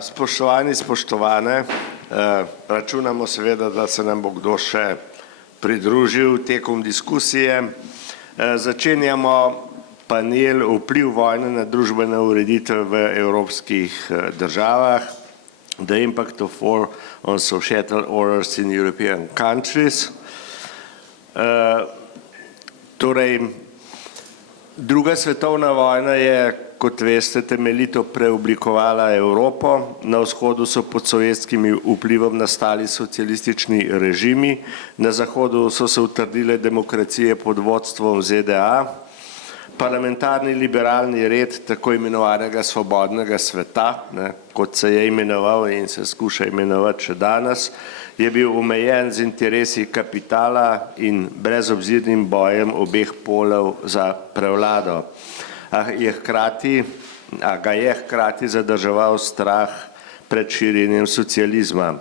Spoštovani, spoštovane, računamo seveda, da se nam bo kdo še pridružil tekom diskusije. Začenjamo panel Vpliv vojne na družbene ureditve v evropskih državah, The Impact of War on Societal Orders in European Countries. Torej, Druga svetovna vojna je, kot veste, temeljito preoblikovala Evropo. Na vzhodu so pod sovjetskim vplivom nastali socialistični režimi, na zahodu so se utrdile demokracije pod vodstvom ZDA. Parlamentarni liberalni red tako imenovanega svobodnega sveta, kot se je imenoval in se skuša imenovati še danes, je bil omejen z interesi kapitala in brezobzirnim bojem obeh polov za prevlado. A ga je hkrati zadrževal strah pred širjenjem socializma.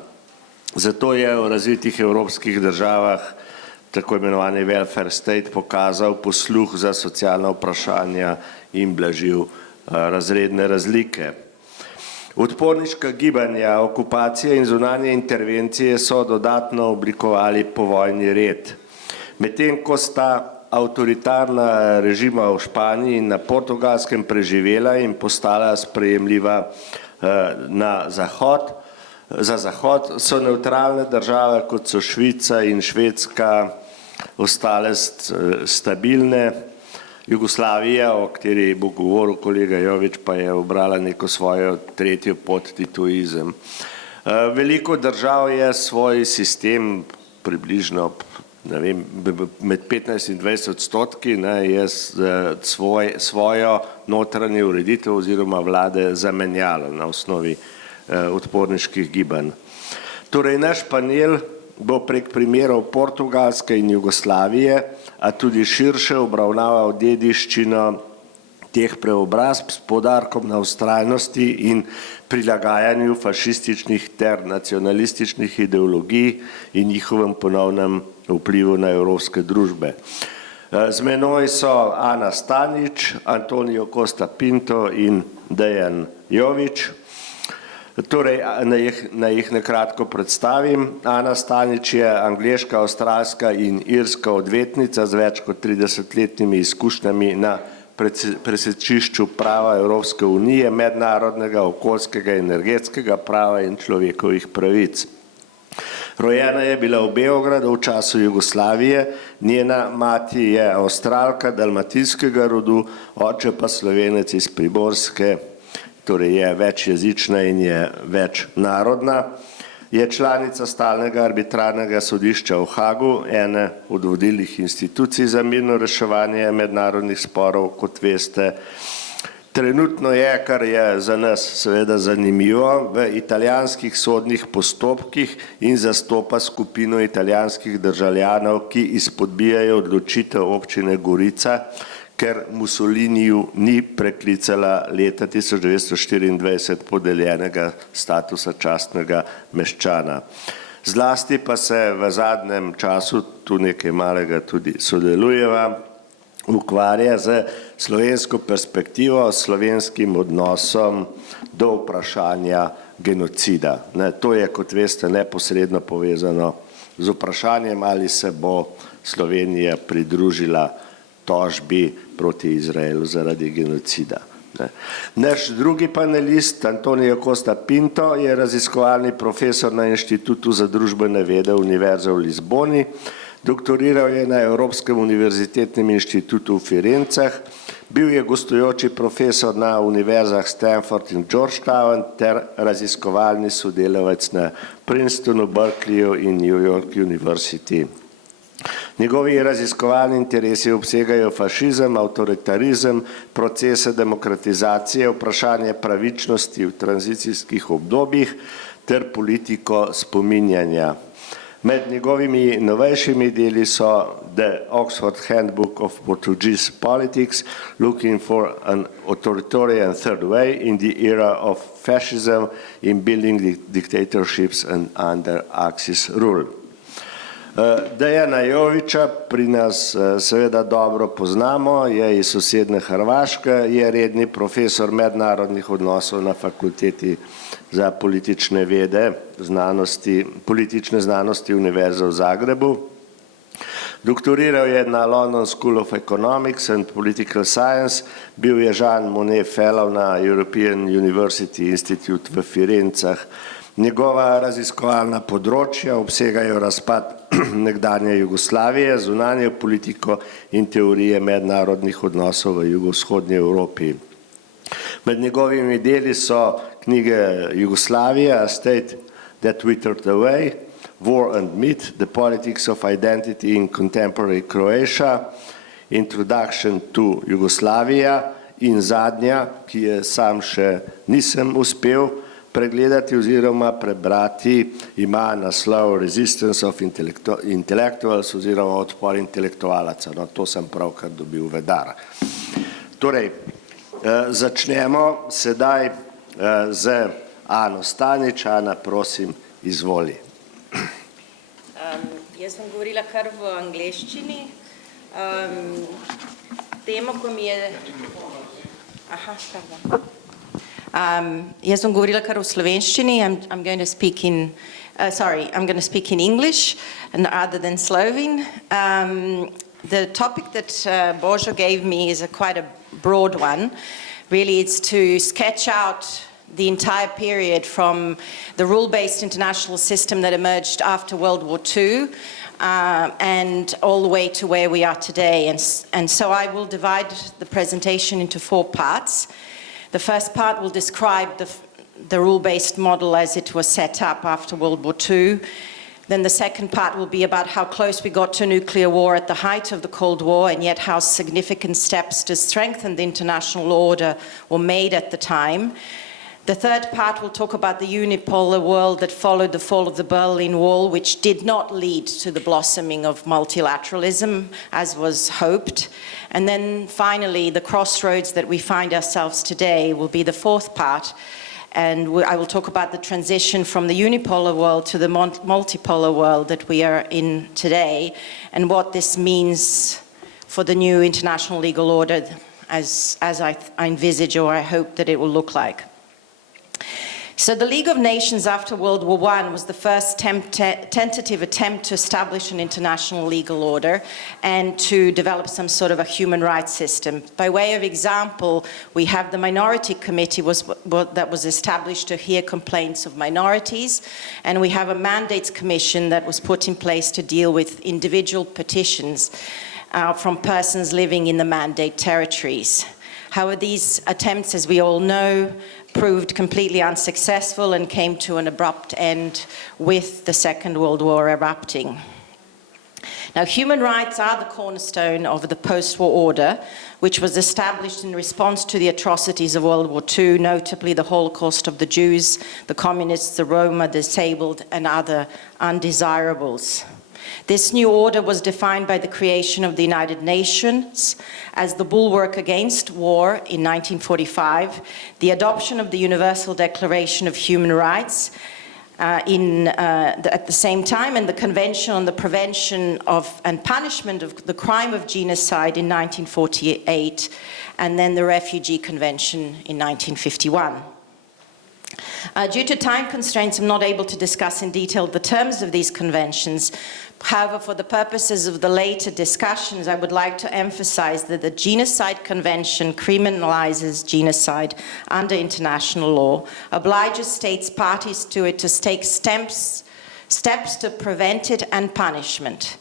Zato je v razvitih evropskih državah tako imenovani welfare state pokazal posluh za socialna vprašanja in blažil razredne razlike. Odporniška gibanja, okupacije in zunanje intervencije so dodatno oblikovali povojni red. Medtem ko sta avtoritarna režima v Španiji in na Portugalskem preživela in postala sprejemljiva za Zahod, so nevtralne države, kot so Švica in Švedska, ostale stabilne. Jugoslavija, o kateri bo govoril kolega Jović, pa je obrala neko svojo tretjo pot, titoizem. Veliko držav je svoj sistem približno, ne vem, med 15 in 20%, je svojo notranje ureditev oziroma vlade zamenjalo na osnovi odporniških gibanj. Torej, naš panel bo prek primerov Portugalske in Jugoslavije, a tudi širše obravnaval dediščino teh preobrazb s poudarkom na vztrajnosti in prilagajanju fašističnih ter nacionalističnih ideologij in njihovem ponovnem vplivu na evropske družbe. Z menoj so Ana Stanič, António Costa Pinto in Dejan Jović. Torej, naj jih nekratko predstavim. Ana Stanič je angleška, avstralska in irska odvetnica z več kot 30-letnimi izkušnjami na presečišču prava Evropske unije, mednarodnega, okoljskega, energetskega prava in človekovih pravic. Rojena je bila v Beogradu v času Jugoslavije, njena mati je Avstralka dalmatinskega rodu, oče pa Slovenec iz Primorske, torej je večjezična in je večnarodna. Je članica stalnega arbitrarnega sodišča v Hagu, ene od vodilnih institucij za mirno reševanje mednarodnih sporov, kot veste. Trenutno je, kar je za nas seveda zanimivo, v italijanskih sodnih postopkih in zastopa skupino italijanskih državljanov, ki izpodbijajo odločitev občine Gorica, ker Mussoliniju ni preklicala leta 1924 podeljenega statusa častnega meščana. Zlasti pa se v zadnjem času, tu nekaj malega tudi sodelujeva, ukvarja z slovensko perspektivo, slovenskim odnosom do vprašanja genocida. To je, kot veste, neposredno povezano z vprašanjem, ali se bo Slovenija pridružila tožbi proti Izraelu zaradi genocida. Naš drugi panelist, António Costa Pinto, je raziskovalni profesor na Inštitutu za družbene vede Univerze v Lizboni, doktoriral je na Evropskem univerzitetnem inštitutu v Firencah, bil je gostujoči profesor na univerzah Stanford in Georgetown ter raziskovalni sodelavec na Princetonu, Berkeleyju in New York University. Njegovi raziskovalni interesi obsegajo fašizem, avtoritarizem, procese demokratizacije, vprašanje pravičnosti v tranzicijskih obdobjih ter politiko spominjanja. Med njegovimi novejšimi deli so The Oxford Handbook of Portuguese Politics, Looking for an Authoritarian Third Way in the Era of Fascism in Building Dictatorships and Under Axis Rule. Dejana Jovića pri nas seveda dobro poznamo, je iz sosedne Hrvaške, je redni profesor mednarodnih odnosov na fakulteti za politične vede, politične znanosti Univerze v Zagrebu. Doktoriral je na London School of Economics and Political Science, bil je Jean Monnet Fellow na European University Institute v Firencah. Njegova raziskovalna področja obsegajo razpad nekdanje Jugoslavije, zunanjo politiko in teorije mednarodnih odnosov v jugovzhodnji Evropi. Med njegovimi deli so knjige Jugoslavija, A State That Withered Away, War and Myth, The Politics of Identity in Contemporary Croatia, Introduction to Jugoslavia in zadnja, ki je sam še nisem uspel pregledati oziroma prebrati, ima naslov Resistance of Intellectuals oziroma odpor intelektualaca. No, to sem pravkar dobil v dar. Torej, začnemo sedaj z Ano Stanič. Ana, prosim, izvoli. Jaz sem govorila kar v angleščini. Temo, ko mi je... Jaz sem govorila kar v slovenščini. I'm going to speak in English rather than Slovene. The topic that Božo gave me is quite a broad one. Really, it's to sketch out the entire period from the rule-based international system that emerged after World War II and all the way to where we are today. And so I will divide the presentation into 4 parts. The first part will describe the rule-based model as it was set up after World War II. Then the second part will be about how close we got to nuclear war at the height of the Cold War, and yet how significant steps to strengthen the international order were made at the time. The third part will talk about the unipolar world that followed the fall of the Berlin Wall, which did not lead to the blossoming of multilateralism, as was hoped. And then finally, the crossroads that we find ourselves today will be the fourth part. And I will talk about the transition from the unipolar world to the multipolar world that we are in today, and what this means for the new international legal order as I envisage, or I hope that it will look like. So the League of Nations after World War I was the first tentative attempt to establish an international legal order and to develop some sort of a human rights system. By way of example, we have the Minority Committee that was established to hear complaints of minorities, and we have a Mandates Commission that was put in place to deal with individual petitions from persons living in the mandate territories. However, these attempts, as we all know, proved completely unsuccessful and came to an abrupt end with the Second World War erupting. Now, human rights are the cornerstone of the post-war order, which was established in response to the atrocities of World War II, notably the Holocaust of the Jews, the communists, the Roma, the disabled, and other undesirables. This new order was defined by the creation of the United Nations as the bulwark against war in 1945, the adoption of the Universal Declaration of Human Rights at the same time, and the Convention on the Prevention of and Punishment of the Crime of Genocide in 1948, and then the Refugee Convention in 1951. Due to time constraints, I'm not able to discuss in detail the terms of these conventions. However, for the purposes of the later discussions, I would like to emphasize that the Genocide Convention criminalizes genocide under international law, obliges states parties to it to take steps to prevent it and punishment.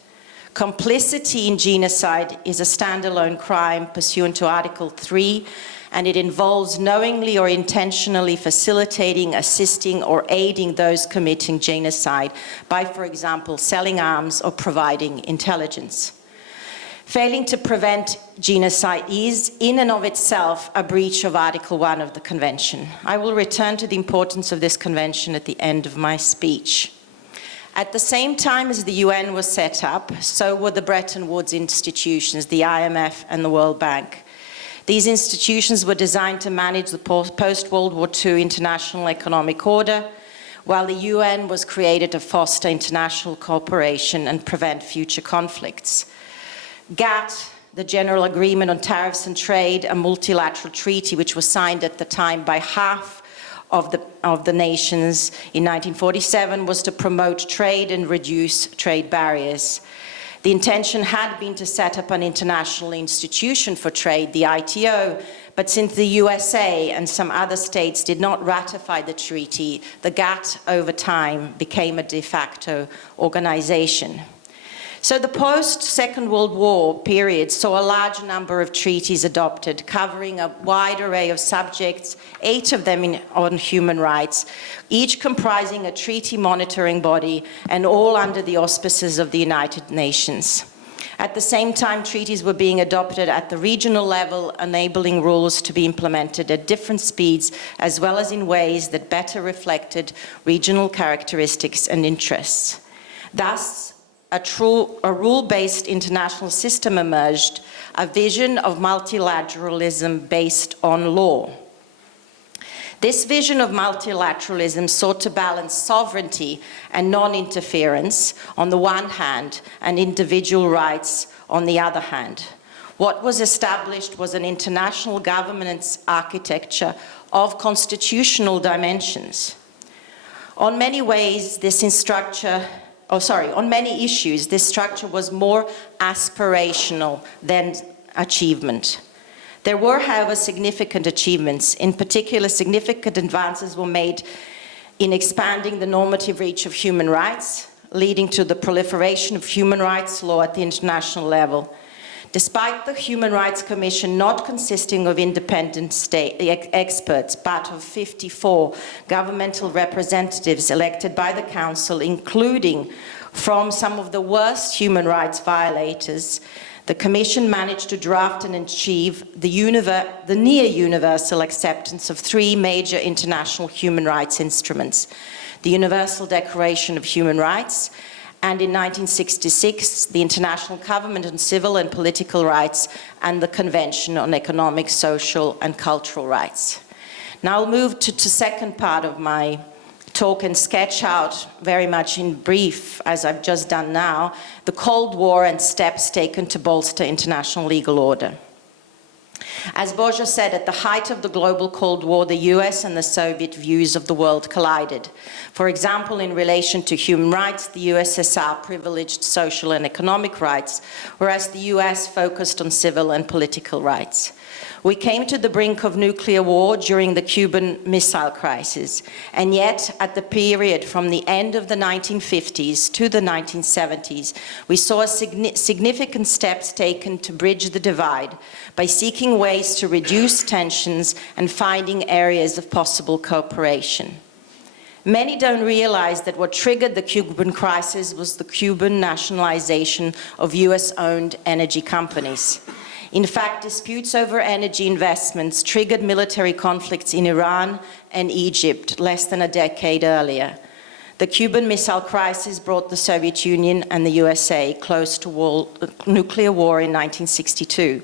Complicity in genocide is a standalone crime pursuant to Article 3, and it involves knowingly or intentionally facilitating, assisting, or aiding those committing genocide by, for example, selling arms or providing intelligence. Failing to prevent genocide is, in and of itself, a breach of Article 1 of the Convention. I will return to the importance of this convention at the end of my speech. At the same time as the UN was set up, so were the Bretton Woods institutions, the IMF and the World Bank. These institutions were designed to manage the post-World War II international economic order, while the UN was created to foster international cooperation and prevent future conflicts. GATT, the General Agreement on Tariffs and Trade, a multilateral treaty which was signed at the time by half of the nations in 1947, was to promote trade and reduce trade barriers. The intention had been to set up an international institution for trade, the ITO, but since the USA and some other states did not ratify the treaty, the GATT over time became a de facto organization. So the post-Second World War period saw a large number of treaties adopted, covering a wide array of subjects, 8 of them on human rights, each comprising a treaty monitoring body, and all under the auspices of the United Nations. At the same time, treaties were being adopted at the regional level, enabling rules to be implemented at different speeds, as well as in ways that better reflected regional characteristics and interests. Thus, a rule-based international system emerged, a vision of multilateralism based on law. This vision of multilateralism sought to balance sovereignty and non-interference on the one hand, and individual rights on the other hand. What was established was an international governance architecture of constitutional dimensions. On many issues, this structure was more aspirational than achievement. There were, however, significant achievements. In particular, significant advances were made in expanding the normative reach of human rights, leading to the proliferation of human rights law at the international level. Despite the Human Rights Commission not consisting of independent state experts, but of 54 governmental representatives elected by the Council, including from some of the worst human rights violators, the Commission managed to draft and achieve the near-universal acceptance of 3 major international human rights instruments: the Universal Declaration of Human Rights, and in 1966, the International Covenant on Civil and Political Rights and the Convention on Economic, Social and Cultural Rights. Now I'll move to the second part of my talk and sketch out very much in brief, as I've just done now, the Cold War and steps taken to bolster international legal order. As Božo said, at the height of the global Cold War, the US and the Soviet views of the world collided. For example, in relation to human rights, the USSR privileged social and economic rights, whereas the US focused on civil and political rights. We came to the brink of nuclear war during the Cuban Missile Crisis, and yet at the period from the end of the 1950s to the 1970s, we saw significant steps taken to bridge the divide by seeking ways to reduce tensions and finding areas of possible cooperation. Many don't realize that what triggered the Cuban crisis was the Cuban nationalization of US-owned energy companies. In fact, disputes over energy investments triggered military conflicts in Iran and Egypt less than a decade earlier. The Cuban Missile Crisis brought the Soviet Union and the USA close to nuclear war in 1962.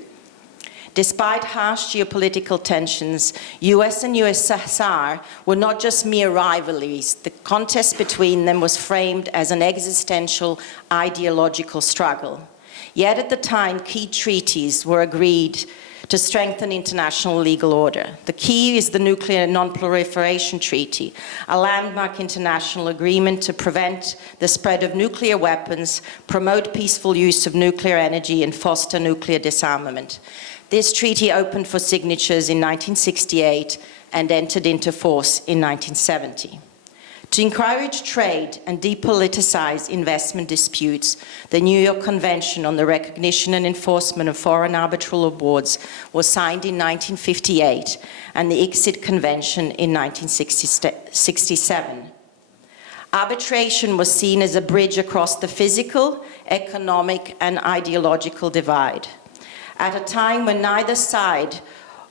Despite harsh geopolitical tensions, US and USSR were not just mere rivalries. The contest between them was framed as an existential ideological struggle. Yet at the time, key treaties were agreed to strengthen international legal order. The key is the Nuclear Non-Proliferation Treaty, a landmark international agreement to prevent the spread of nuclear weapons, promote peaceful use of nuclear energy, and foster nuclear disarmament. This treaty opened for signatures in 1968 and entered into force in 1970. To encourage trade and depoliticize investment disputes, the New York Convention on the Recognition and Enforcement of Foreign Arbitral Awards was signed in 1958 and the ICSID Convention in 1967. Arbitration was seen as a bridge across the physical, economic, and ideological divide. At a time when neither side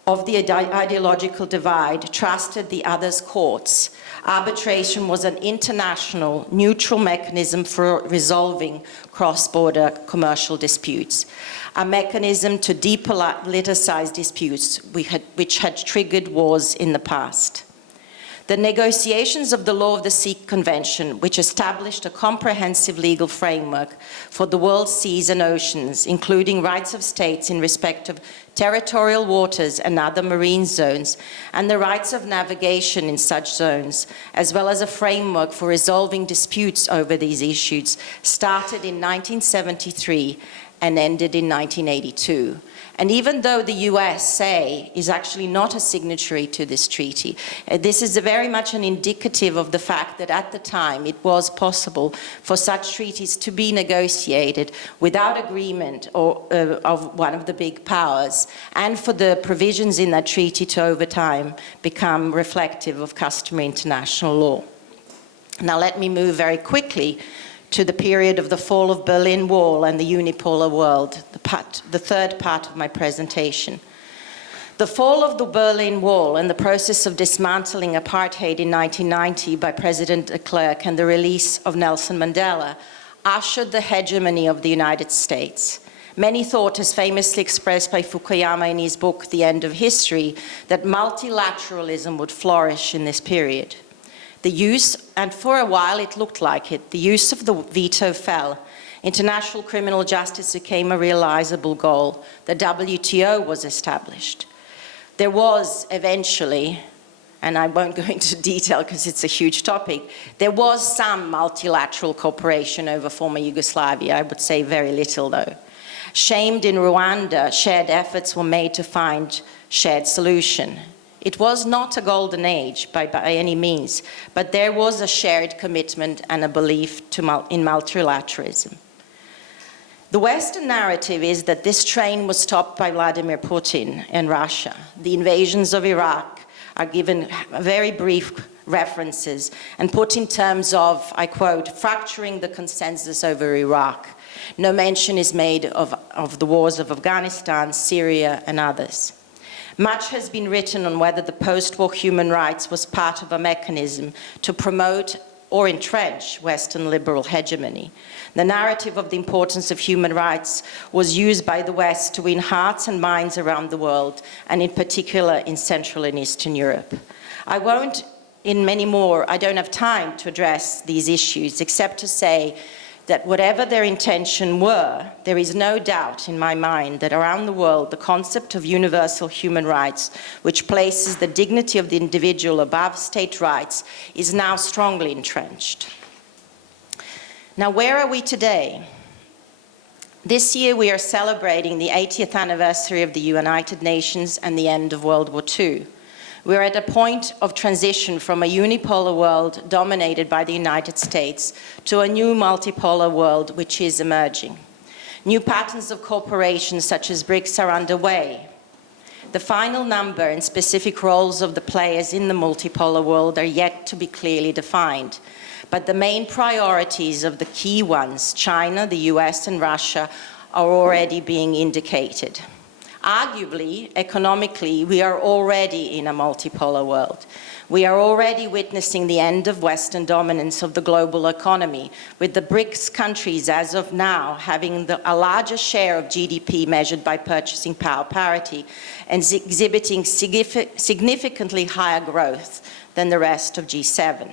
of the ideological divide trusted the other's courts, arbitration was an international, neutral mechanism for resolving cross-border commercial disputes, a mechanism to depoliticize disputes which had triggered wars in the past. The negotiations of the Law of the Sea Convention, which established a comprehensive legal framework for the world's seas and oceans, including rights of states in respect of territorial waters and other marine zones, and the rights of navigation in such zones, as well as a framework for resolving disputes over these issues, started in 1973 and ended in 1982. And even though the USA is actually not a signatory to this treaty, this is very much an indicative of the fact that at the time it was possible for such treaties to be negotiated without agreement of one of the big powers, and for the provisions in that treaty to over time become reflective of customary international law. Now let me move very quickly to the period of the fall of Berlin Wall and the unipolar world, the third part of my presentation. The fall of the Berlin Wall and the process of dismantling apartheid in 1990 by President de Klerk and the release of Nelson Mandela ushered the hegemony of the United States. Many thought, as famously expressed by Fukuyama in his book, The End of History, that multilateralism would flourish in this period. The use, and for a while it looked like it, the use of the veto fell. International criminal justice became a realizable goal. The WTO was established. There was eventually, and I won't go into detail because it's a huge topic, there was some multilateral cooperation over former Yugoslavia. I would say very little though. Shamed in Rwanda, shared efforts were made to find shared solution. It was not a golden age by any means, but there was a shared commitment and a belief in multilateralism. The Western narrative is that this train was stopped by Vladimir Putin and Russia. The invasions of Iraq are given very brief references and put in terms of, I quote, fracturing the consensus over Iraq. No mention is made of the wars of Afghanistan, Syria, and others. Much has been written on whether the post-war human rights was part of a mechanism to promote or entrench Western liberal hegemony. The narrative of the importance of human rights was used by the West to win hearts and minds around the world, and in particular in Central and Eastern Europe. I won't, in many more, I don't have time to address these issues, except to say that whatever their intention were, there is no doubt in my mind that around the world the concept of universal human rights, which places the dignity of the individual above state rights, is now strongly entrenched. Now, where are we today? This year we are celebrating the 80th anniversary of the United Nations and the end of World War II. We're at a point of transition from a unipolar world dominated by the United States to a new multipolar world which is emerging. New patterns of cooperation such as BRICS are underway. The final number and specific roles of the players in the multipolar world are yet to be clearly defined. But the main priorities of the key ones, China, the US, and Russia, are already being indicated. Arguably, economically, we are already in a multipolar world. We are already witnessing the end of Western dominance of the global economy, with the BRICS countries as of now having a larger share of GDP measured by purchasing power parity and exhibiting significantly higher growth than the rest of G7.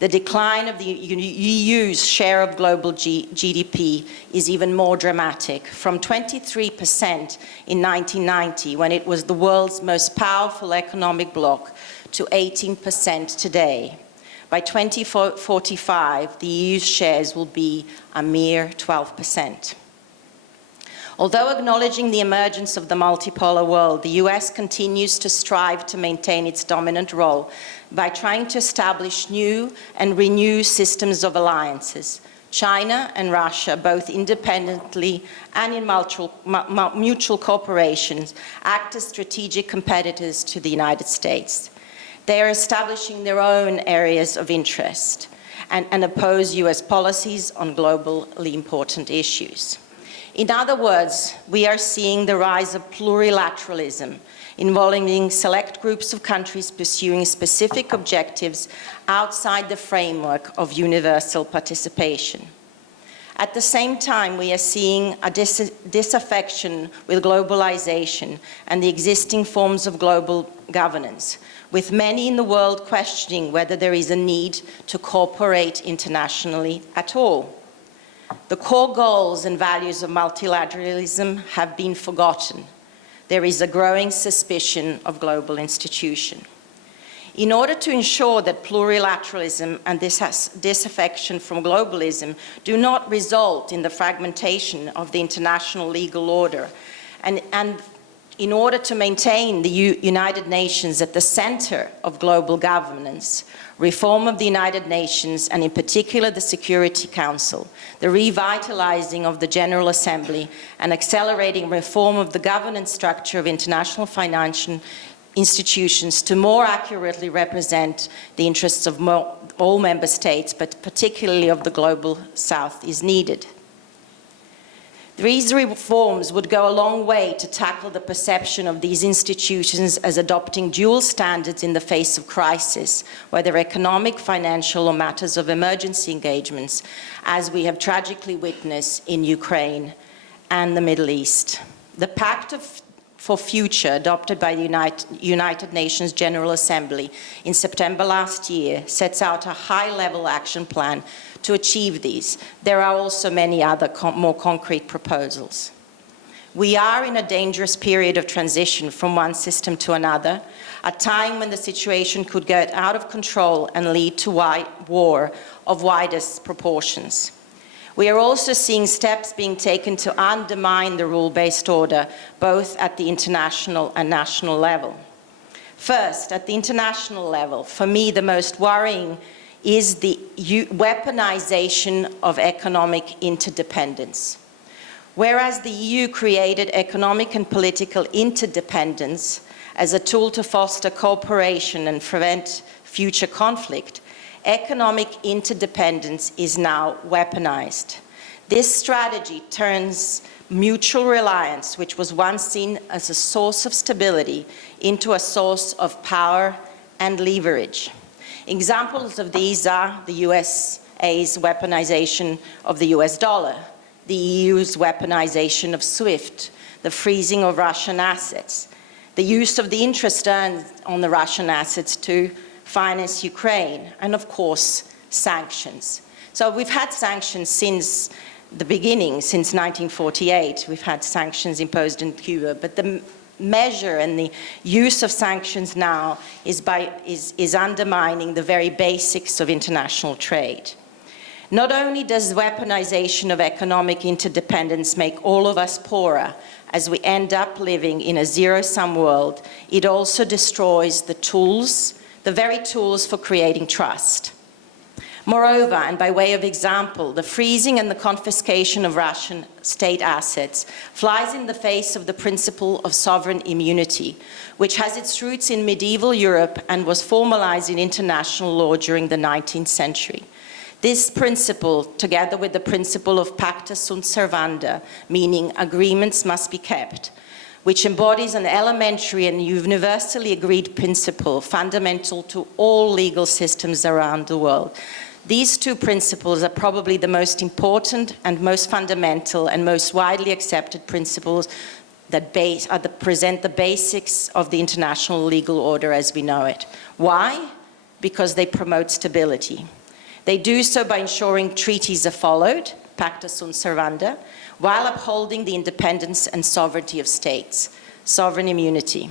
The decline of the EU's share of global GDP is even more dramatic, from 23% in 1990, when it was the world's most powerful economic bloc, to 18% today. By 2045, the EU's shares will be a mere 12%. Although acknowledging the emergence of the multipolar world, the US continues to strive to maintain its dominant role by trying to establish new and renew systems of alliances. China and Russia, both independently and in mutual cooperation, act as strategic competitors to the United States. They are establishing their own areas of interest and oppose US policies on globally important issues. In other words, we are seeing the rise of plurilateralism, involving select groups of countries pursuing specific objectives outside the framework of universal participation. At the same time, we are seeing a disaffection with globalization and the existing forms of global governance, with many in the world questioning whether there is a need to cooperate internationally at all. The core goals and values of multilateralism have been forgotten. There is a growing suspicion of global institution. In order to ensure that plurilateralism and disaffection from globalism do not result in the fragmentation of the international legal order, and in order to maintain the United Nations at the center of global governance, reform of the United Nations, and in particular the Security Council, the revitalizing of the General Assembly, and accelerating reform of the governance structure of international financial institutions to more accurately represent the interests of all member states, but particularly of the global south, is needed. These reforms would go a long way to tackle the perception of these institutions as adopting dual standards in the face of crisis, whether economic, financial, or matters of emergency engagements, as we have tragically witnessed in Ukraine and the Middle East. The Pact for Future, adopted by the United Nations General Assembly in September last year, sets out a high-level action plan to achieve these. There are also many other more concrete proposals. We are in a dangerous period of transition from one system to another, a time when the situation could get out of control and lead to war of widest proportions. We are also seeing steps being taken to undermine the rule-based order, both at the international and national level. First, at the international level, for me the most worrying is the weaponization of economic interdependence. Whereas the EU created economic and political interdependence as a tool to foster cooperation and prevent future conflict, economic interdependence is now weaponized. This strategy turns mutual reliance, which was once seen as a source of stability, into a source of power and leverage. Examples of these are the USA's weaponization of the US dollar, the EU's weaponization of SWIFT, the freezing of Russian assets, the use of the interest earned on the Russian assets to finance Ukraine, and of course, sanctions. So we've had sanctions since the beginning, since 1948. We've had sanctions imposed in Cuba, but the measure and the use of sanctions now is undermining the very basics of international trade. Not only does weaponization of economic interdependence make all of us poorer as we end up living in a zero-sum world, it also destroys the very tools for creating trust. Moreover, and by way of example, the freezing and the confiscation of Russian state assets flies in the face of the principle of sovereign immunity, which has its roots in medieval Europe and was formalized in international law during the 19th century. This principle, together with the principle of pacta sunt servanda, meaning agreements must be kept, which embodies an elementary and universally agreed principle fundamental to all legal systems around the world. These two principles are probably the most important and most fundamental and most widely accepted principles that present the basics of the international legal order as we know it. Why? Because they promote stability. They do so by ensuring treaties are followed, pacta sunt servanda, while upholding the independence and sovereignty of states, sovereign immunity.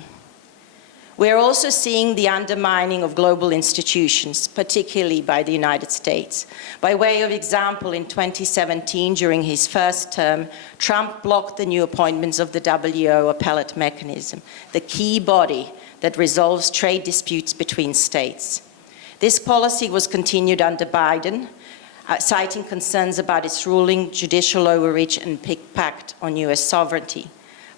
We are also seeing the undermining of global institutions, particularly by the United States. By way of example, in 2017, during his first term, Trump blocked the new appointments of the WTO appellate mechanism, the key body that resolves trade disputes between states. This policy was continued under Biden, citing concerns about its ruling, judicial overreach, and impact on US sovereignty.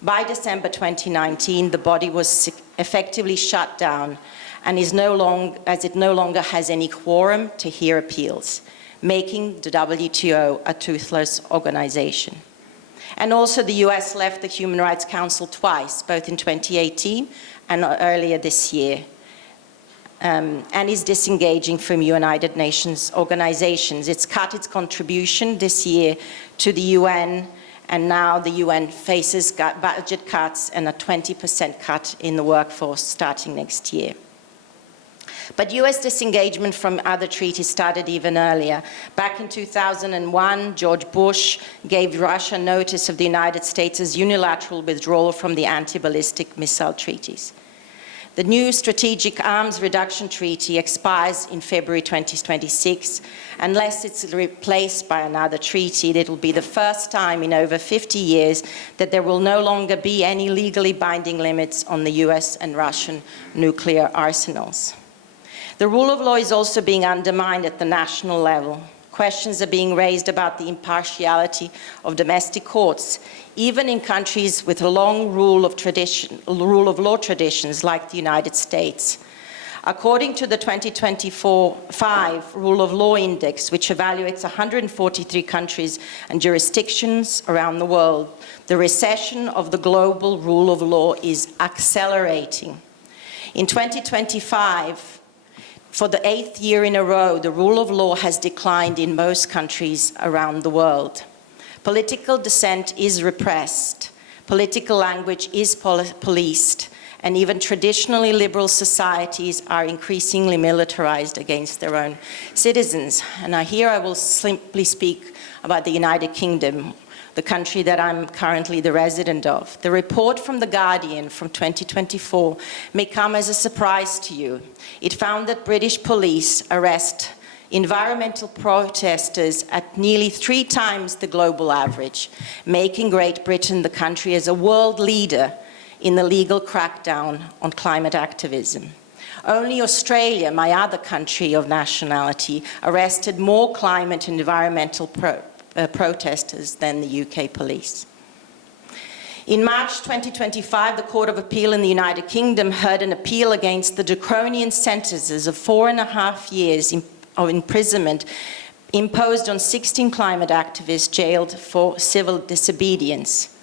By December 2019, the body was effectively shut down and as it no longer has any quorum to hear appeals, making the WTO a toothless organization. And also the US left the Human Rights Council twice, both in 2018 and earlier this year. and is disengaging from United Nations organizations. It's cut its contribution this year to the UN, and now the UN faces budget cuts and a 20% cut in the workforce starting next year. But US disengagement from other treaties started even earlier. Back in 2001, George Bush gave Russia notice of the United States' unilateral withdrawal from the anti-ballistic missile treaties. The new Strategic Arms Reduction Treaty expires in February 2026. Unless it's replaced by another treaty, it will be the first time in over 50 years that there will no longer be any legally binding limits on the US and Russian nuclear arsenals. The rule of law is also being undermined at the national level. Questions are being raised about the impartiality of domestic courts, even in countries with a long rule of law traditions like the United States. According to the 2024-5 Rule of Law Index, which evaluates 143 countries and jurisdictions around the world, the recession of the global rule of law is accelerating. In 2025, for the 8th year in a row, the rule of law has declined in most countries around the world. Political dissent is repressed, political language is policed, and even traditionally liberal societies are increasingly militarized against their own citizens. And here I will simply speak about the United Kingdom, the country that I'm currently the resident of. The report from The Guardian from 2024 may come as a surprise to you. It found that British police arrest environmental protesters at nearly 3 times the global average, making Great Britain the country as a world leader in the legal crackdown on climate activism. Only Australia, my other country of nationality, arrested more climate and environmental protesters than the UK police. In March 2025, the Court of Appeal in the United Kingdom heard an appeal against the draconian sentences of 4.5 years of imprisonment imposed on 16 climate activists jailed for civil disobedience.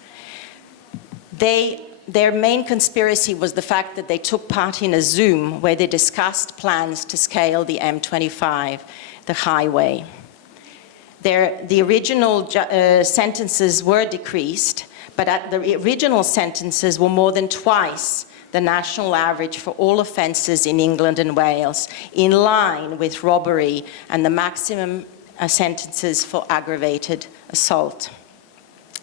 Their main conspiracy was the fact that they took part in a Zoom where they discussed plans to scale the M25, the highway. The original sentences were decreased, but the original sentences were more than twice the national average for all offences in England and Wales, in line with robbery and the maximum sentences for aggravated assault.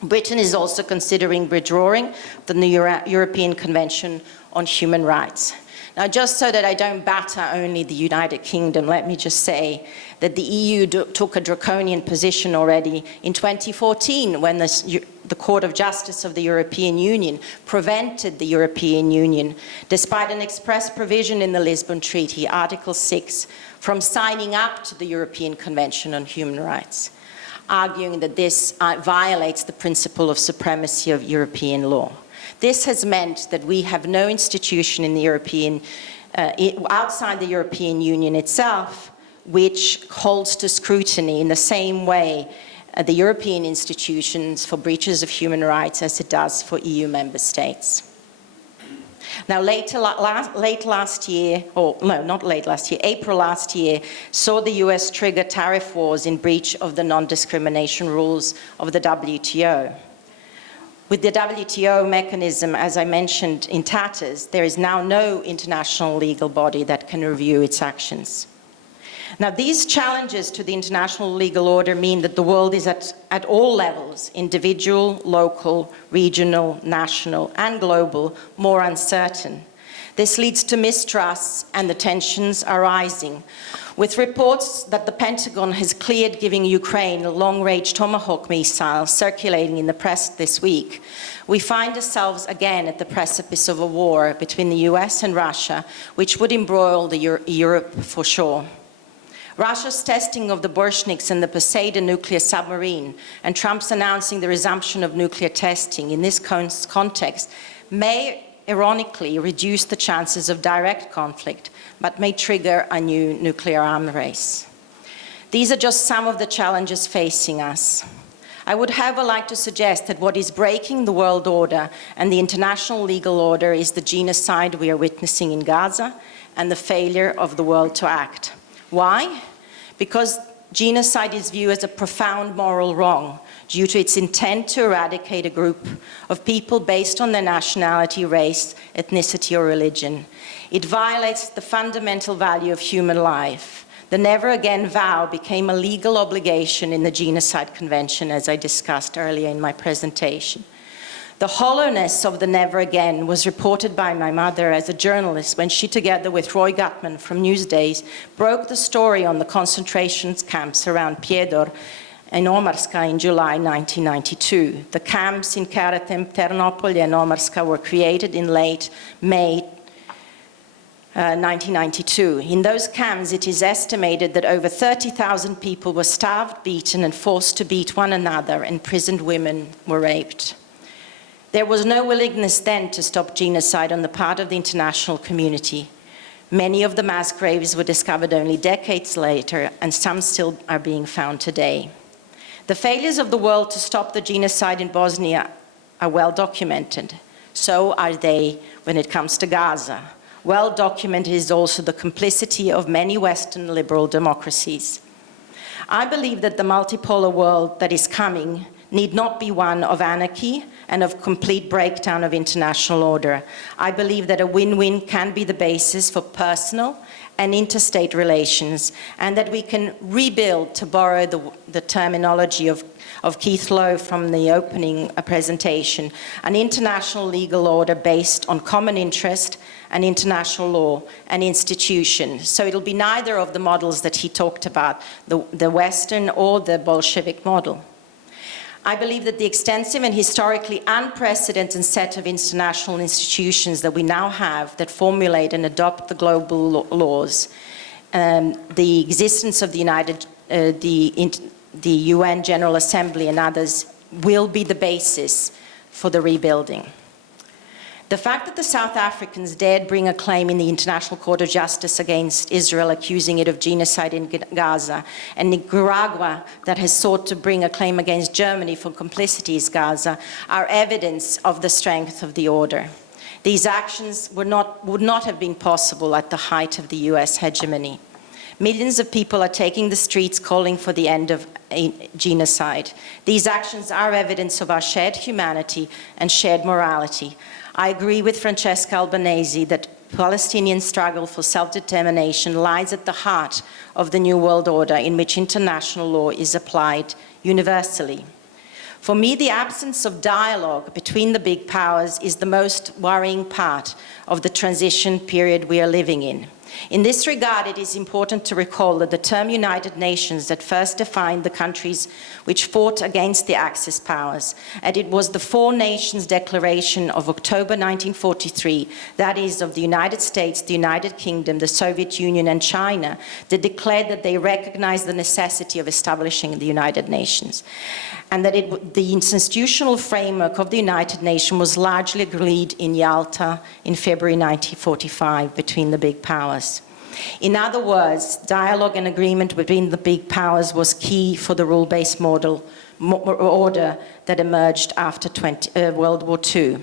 Britain is also considering withdrawing the European Convention on Human Rights. Now, just so that I don't batter only the United Kingdom, let me just say that the EU took a draconian position already in 2014 when the Court of Justice of the European Union prevented the European Union, despite an express provision in the Lisbon Treaty, Article 6, from signing up to the European Convention on Human Rights, arguing that this violates the principle of supremacy of European law. This has meant that we have no institution in the outside the European Union itself which holds to scrutiny in the same way the European institutions for breaches of human rights as it does for EU member states. Now, April last year, saw the US trigger tariff wars in breach of the non-discrimination rules of the WTO. With the WTO mechanism, as I mentioned, in tatters, there is now no international legal body that can review its actions. Now, these challenges to the international legal order mean that the world is at all levels, individual, local, regional, national, and global, more uncertain. This leads to mistrusts, and the tensions are rising. With reports that the Pentagon has cleared giving Ukraine a long-range Tomahawk missile circulating in the press this week, we find ourselves again at the precipice of a war between the US and Russia, which would embroil Europe for sure. Russia's testing of the Borshniks and the Poseidon nuclear submarine, and Trump's announcing the resumption of nuclear testing in this context may ironically reduce the chances of direct conflict, but may trigger a new nuclear arms race. These are just some of the challenges facing us. I would however like to suggest that what is breaking the world order and the international legal order is the genocide we are witnessing in Gaza and the failure of the world to act. Why? Because genocide is viewed as a profound moral wrong due to its intent to eradicate a group of people based on their nationality, race, ethnicity, or religion. It violates the fundamental value of human life. The Never Again vow became a legal obligation in the Genocide Convention, as I discussed earlier in my presentation. The hollowness of the Never Again was reported by my mother as a journalist when she, together with Roy Gutman from Newsdays, broke the story on the concentration camps around Prijedor in Omarska in July 1992. The camps in Karatem, Ternopolje, and Omarska were created in late May 1992. In those camps, it is estimated that over 30,000 people were starved, beaten, and forced to beat one another, and imprisoned women were raped. There was no willingness then to stop genocide on the part of the international community. Many of the mass graves were discovered only decades later, and some still are being found today. The failures of the world to stop the genocide in Bosnia are well documented. So are they when it comes to Gaza. Well documented is also the complicity of many Western liberal democracies. I believe that the multipolar world that is coming need not be one of anarchy and of complete breakdown of international order. I believe that a win-win can be the basis for personal and interstate relations, and that we can rebuild, to borrow the terminology of Keith Lowe from the opening presentation, an international legal order based on common interest and international law and institutions. So it'll be neither of the models that he talked about, the Western or the Bolshevik model. I believe that the extensive and historically unprecedented set of international institutions that we now have that formulate and adopt the global laws, the existence of the UN General Assembly and others will be the basis for the rebuilding. The fact that the South Africans dared bring a claim in the International Court of Justice against Israel, accusing it of genocide in Gaza, and Nicaragua that has sought to bring a claim against Germany for complicity in Gaza, are evidence of the strength of the order. These actions would not have been possible at the height of the US hegemony. Millions of people are taking the streets calling for the end of genocide. These actions are evidence of our shared humanity and shared morality. I agree with Francesca Albanese that Palestinian struggle for self-determination lies at the heart of the New World Order in which international law is applied universally. For me, the absence of dialogue between the big powers is the most worrying part of the transition period we are living in. In this regard, it is important to recall that the term United Nations that first defined the countries which fought against the Axis powers, and it was the Four Nations Declaration of October 1943, that is, of the United States, the United Kingdom, the Soviet Union, and China, that declared that they recognized the necessity of establishing the United Nations, and that the institutional framework of the United Nations was largely agreed in Yalta in February 1945 between the big powers. In other words, dialogue and agreement between the big powers was key for the rule-based order that emerged after World War II.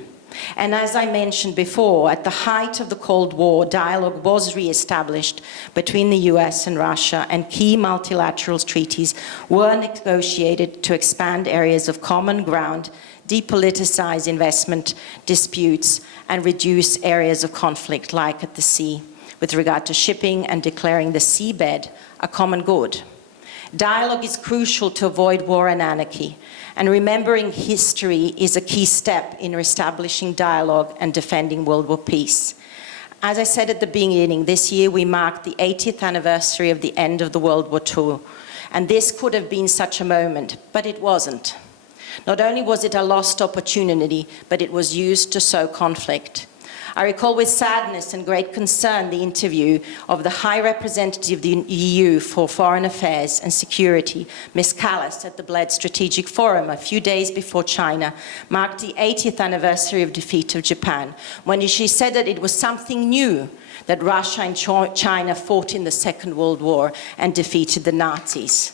And as I mentioned before, at the height of the Cold War, dialogue was re-established between the US and Russia, and key multilateral treaties were negotiated to expand areas of common ground, depoliticize investment disputes, and reduce areas of conflict, like at the sea, with regard to shipping and declaring the seabed a common good. Dialogue is crucial to avoid war and anarchy, and remembering history is a key step in reestablishing dialogue and defending World War peace. As I said at the beginning, this year we marked the 80th anniversary of the end of the World War II, and this could have been such a moment, but it wasn't. Not only was it a lost opportunity, but it was used to sow conflict. I recall with sadness and great concern the interview of the High Representative of the EU for Foreign Affairs and Security, Ms. Callas, at the Bled Strategic Forum a few days before China marked the 80th anniversary of defeat of Japan, when she said that it was something new that Russia and China fought in the Second World War and defeated the Nazis.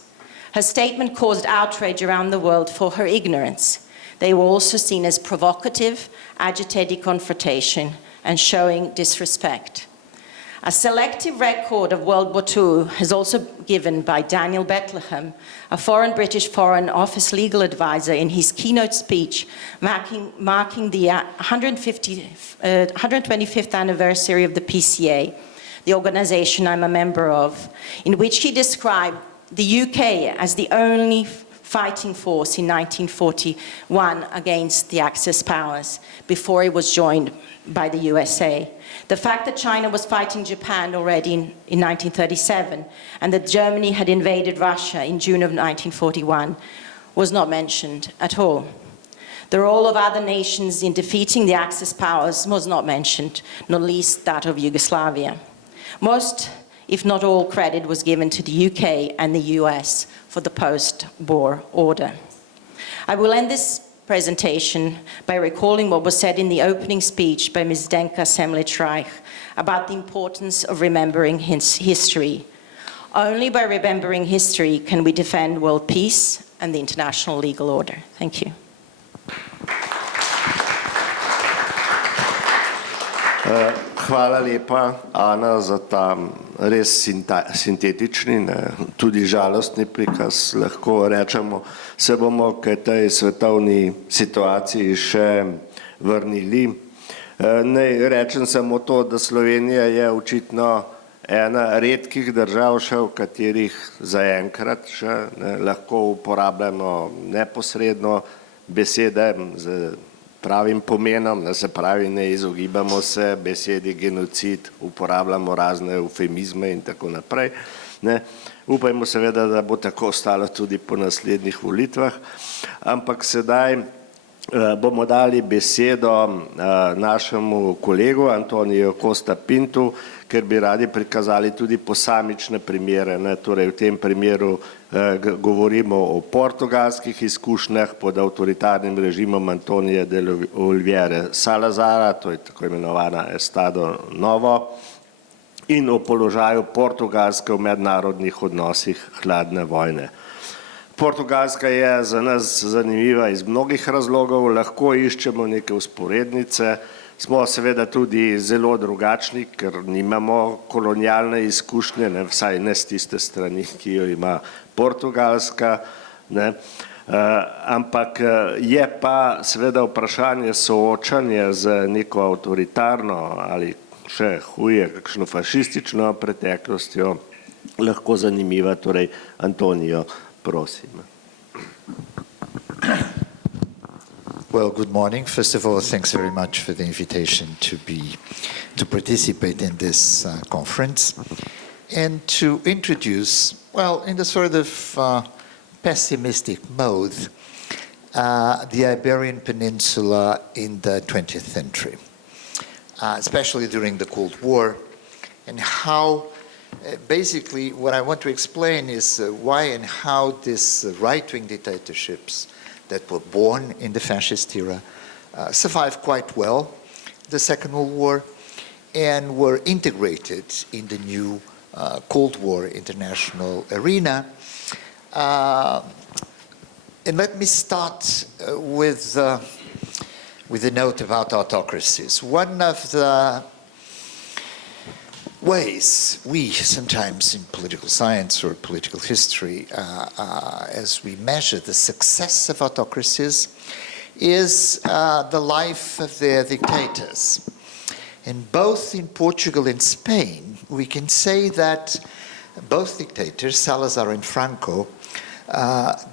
Her statement caused outrage around the world for her ignorance. They were also seen as provocative, agitating confrontation, and showing disrespect. A selective record of World War II is also given by Daniel Bethlehem, a foreign British Foreign Office legal advisor, in his keynote speech marking the 125th anniversary of the PCA, the organization I'm a member of, in which he described the UK as the only fighting force in 1941 against the Axis powers, before it was joined by the USA. The fact that China was fighting Japan already in 1937 and that Germany had invaded Russia in June of 1941 was not mentioned at all. The role of other nations in defeating the Axis powers was not mentioned, not least that of Yugoslavia. Most, if not all, credit was given to the UK and the US for the post-war order. I will end this presentation by recalling what was said in the opening speech by Ms. Denka Semlich-Reich about the importance of remembering history. Only by remembering history can we defend world peace and the international legal order. Thank you. Hvala lepa, Ana, za ta res sintetični, tudi žalostni prikaz. Lahko rečemo, se bomo k tej svetovni situaciji še vrnili. Naj rečem samo to, da Slovenija je očitno ena redkih držav še, v katerih zaenkrat še lahko uporabljamo neposredno besede z pravim pomenom, se pravi, ne izogibamo se besedi genocid, uporabljamo razne eufemizme in tako naprej. Upajmo seveda, da bo tako ostalo tudi po naslednjih volitvah, ampak sedaj bomo dali besedo našemu kolegu Antóniu Costa Pintu, ker bi radi prikazali tudi posamične primere. Torej v tem primeru govorimo o portugalskih izkušnjah pod avtoritarnim režimom Antónia de Oliveira Salazara, to je tako imenovana Estado Novo, in o položaju Portugalske v mednarodnih odnosih hladne vojne. Portugalska je za nas zanimiva iz mnogih razlogov, lahko iščemo neke vzporednice, smo seveda tudi zelo drugačni, ker nimamo kolonialne izkušnje, vsaj ne z tiste strani, ki jo ima Portugalska, ampak je pa seveda vprašanje soočanja z neko avtoritarno ali še huje, kakšno fašistično preteklostjo lahko zanimiva. Torej, António, prosim. Well, good morning. First of all, thanks very much for the invitation to participate in this conference and to introduce, well, in the sort of pessimistic mode, the Iberian Peninsula in the 20th century, especially during the Cold War, and how basically what I want to explain is why and how these right-wing dictatorships that were born in the fascist era survived quite well the Second World War and were integrated in the new Cold War international arena. And let me start with a note about autocracies. One of the ways we sometimes in political science or political history, as we measure the success of autocracies, is the life of their dictators. And both in Portugal and Spain, we can say that both dictators, Salazar and Franco,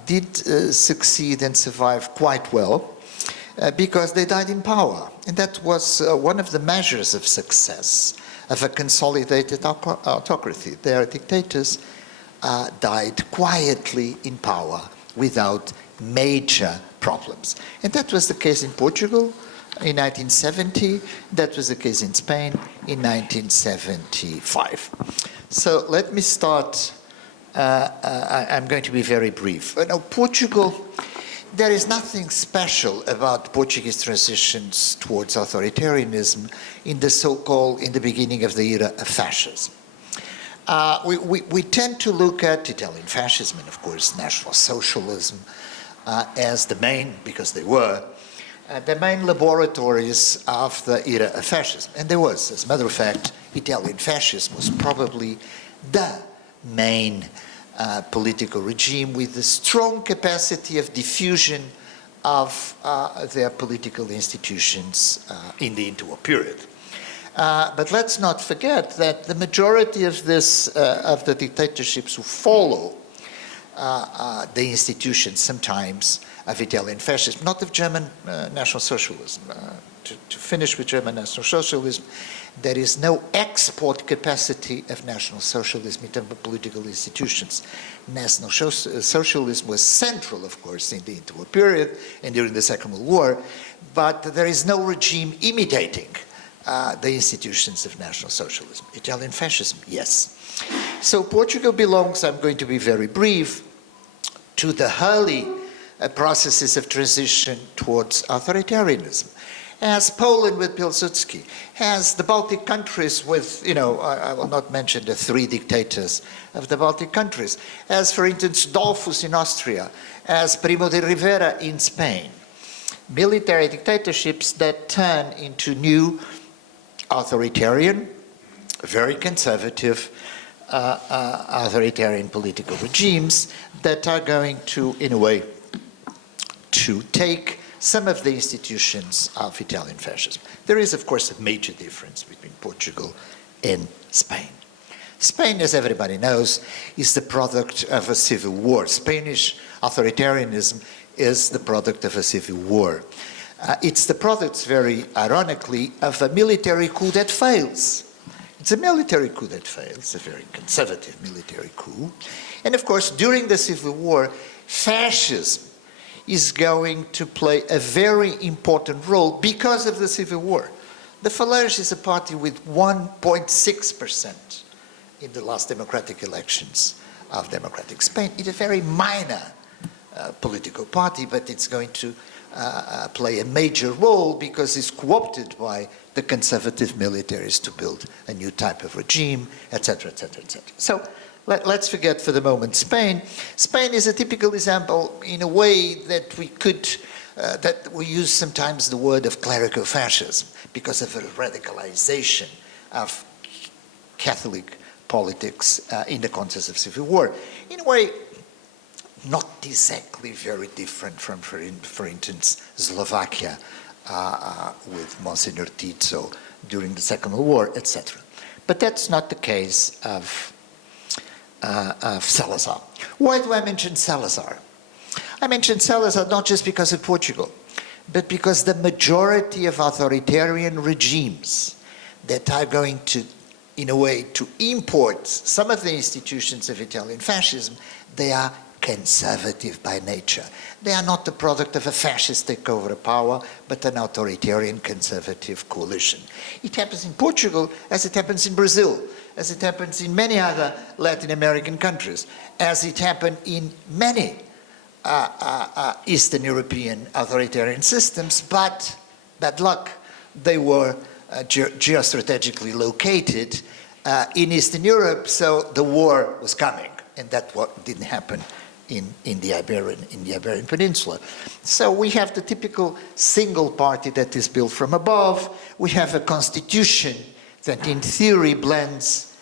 did succeed and survive quite well because they died in power. And that was one of the measures of success of a consolidated autocracy. Their dictators died quietly in power without major problems. And that was the case in Portugal in 1970. That was the case in Spain in 1975. So let me start. I'm going to be very brief. Now, Portugal, there is nothing special about Portuguese transitions towards authoritarianism in the beginning of the era of fascism. We tend to look at Italian fascism and, of course, National Socialism as the main, because they were, the main laboratories of the era of fascism. And there was, as a matter of fact, Italian fascism was probably the main political regime with a strong capacity of diffusion of their political institutions in the interwar period. But let's not forget that the majority of of the dictatorships who follow the institutions sometimes of Italian fascism, not of German National Socialism. To finish with German National Socialism, there is no export capacity of National Socialism in terms of political institutions. National Socialism was central, of course, in the interwar period and during the Second World War, but there is no regime imitating the institutions of National Socialism. Italian fascism, yes. So Portugal belongs, I'm going to be very brief, to the early processes of transition towards authoritarianism. As Poland with Pilsudski, as the Baltic countries with, I will not mention the three dictators of the Baltic countries, as for instance Dollfuss in Austria, as Primo de Rivera in Spain. Military dictatorships that turn into new authoritarian, very conservative authoritarian political regimes that are going to, in a way, to take some of the institutions of Italian fascism. There is, of course, a major difference between Portugal and Spain. Spain, as everybody knows, is the product of a civil war. Spanish authoritarianism is the product of a civil war. It's the product, very ironically, of a military coup that fails. It's a military coup that fails, a very conservative military coup. And of course, during the civil war, fascism is going to play a very important role because of the civil war. The Falange is a party with 1.6% in the last democratic elections of democratic Spain. It's a very minor political party, but it's going to play a major role because it's co-opted by the conservative militaries to build a new type of regime, etc., etc., etc. So let's forget for the moment Spain. Spain is a typical example in a way that we could, that we use sometimes the word of clerical fascism because of a radicalization of Catholic politics in the context of civil war. In a way, not exactly very different from, for instance, Slovakia with Monsignor Tiso during the Second World War, etc. But that's not the case of Salazar. Why do I mention Salazar? I mention Salazar not just because of Portugal, but because the majority of authoritarian regimes that are going to, in a way, to import some of the institutions of Italian fascism, they are conservative by nature. They are not the product of a fascist takeover of power, but an authoritarian conservative coalition. It happens in Portugal as it happens in Brazil, as it happens in many other Latin American countries, as it happened in many Eastern European authoritarian systems, but bad luck, they were geostrategically located in Eastern Europe, so the war was coming, and that's what didn't happen in the Iberian Peninsula. So we have the typical single party that is built from above. We have a constitution that in theory blends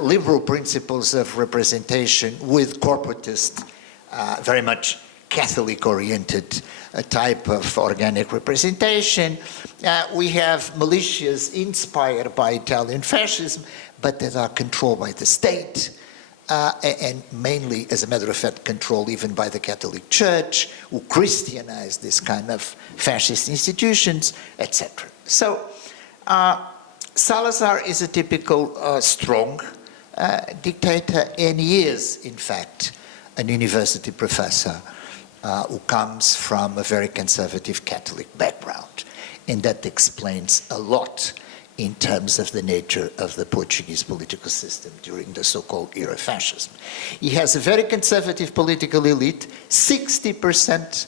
liberal principles of representation with corporatist, very much Catholic-oriented type of organic representation. We have militias inspired by Italian fascism, but that are controlled by the state, and mainly, as a matter of fact, controlled even by the Catholic Church, who Christianized this kind of fascist institutions, etc. So Salazar is a typical strong dictator, and he is, in fact, an university professor who comes from a very conservative Catholic background. And that explains a lot in terms of the nature of the Portuguese political system during the so-called era of fascism. He has a very conservative political elite. 60%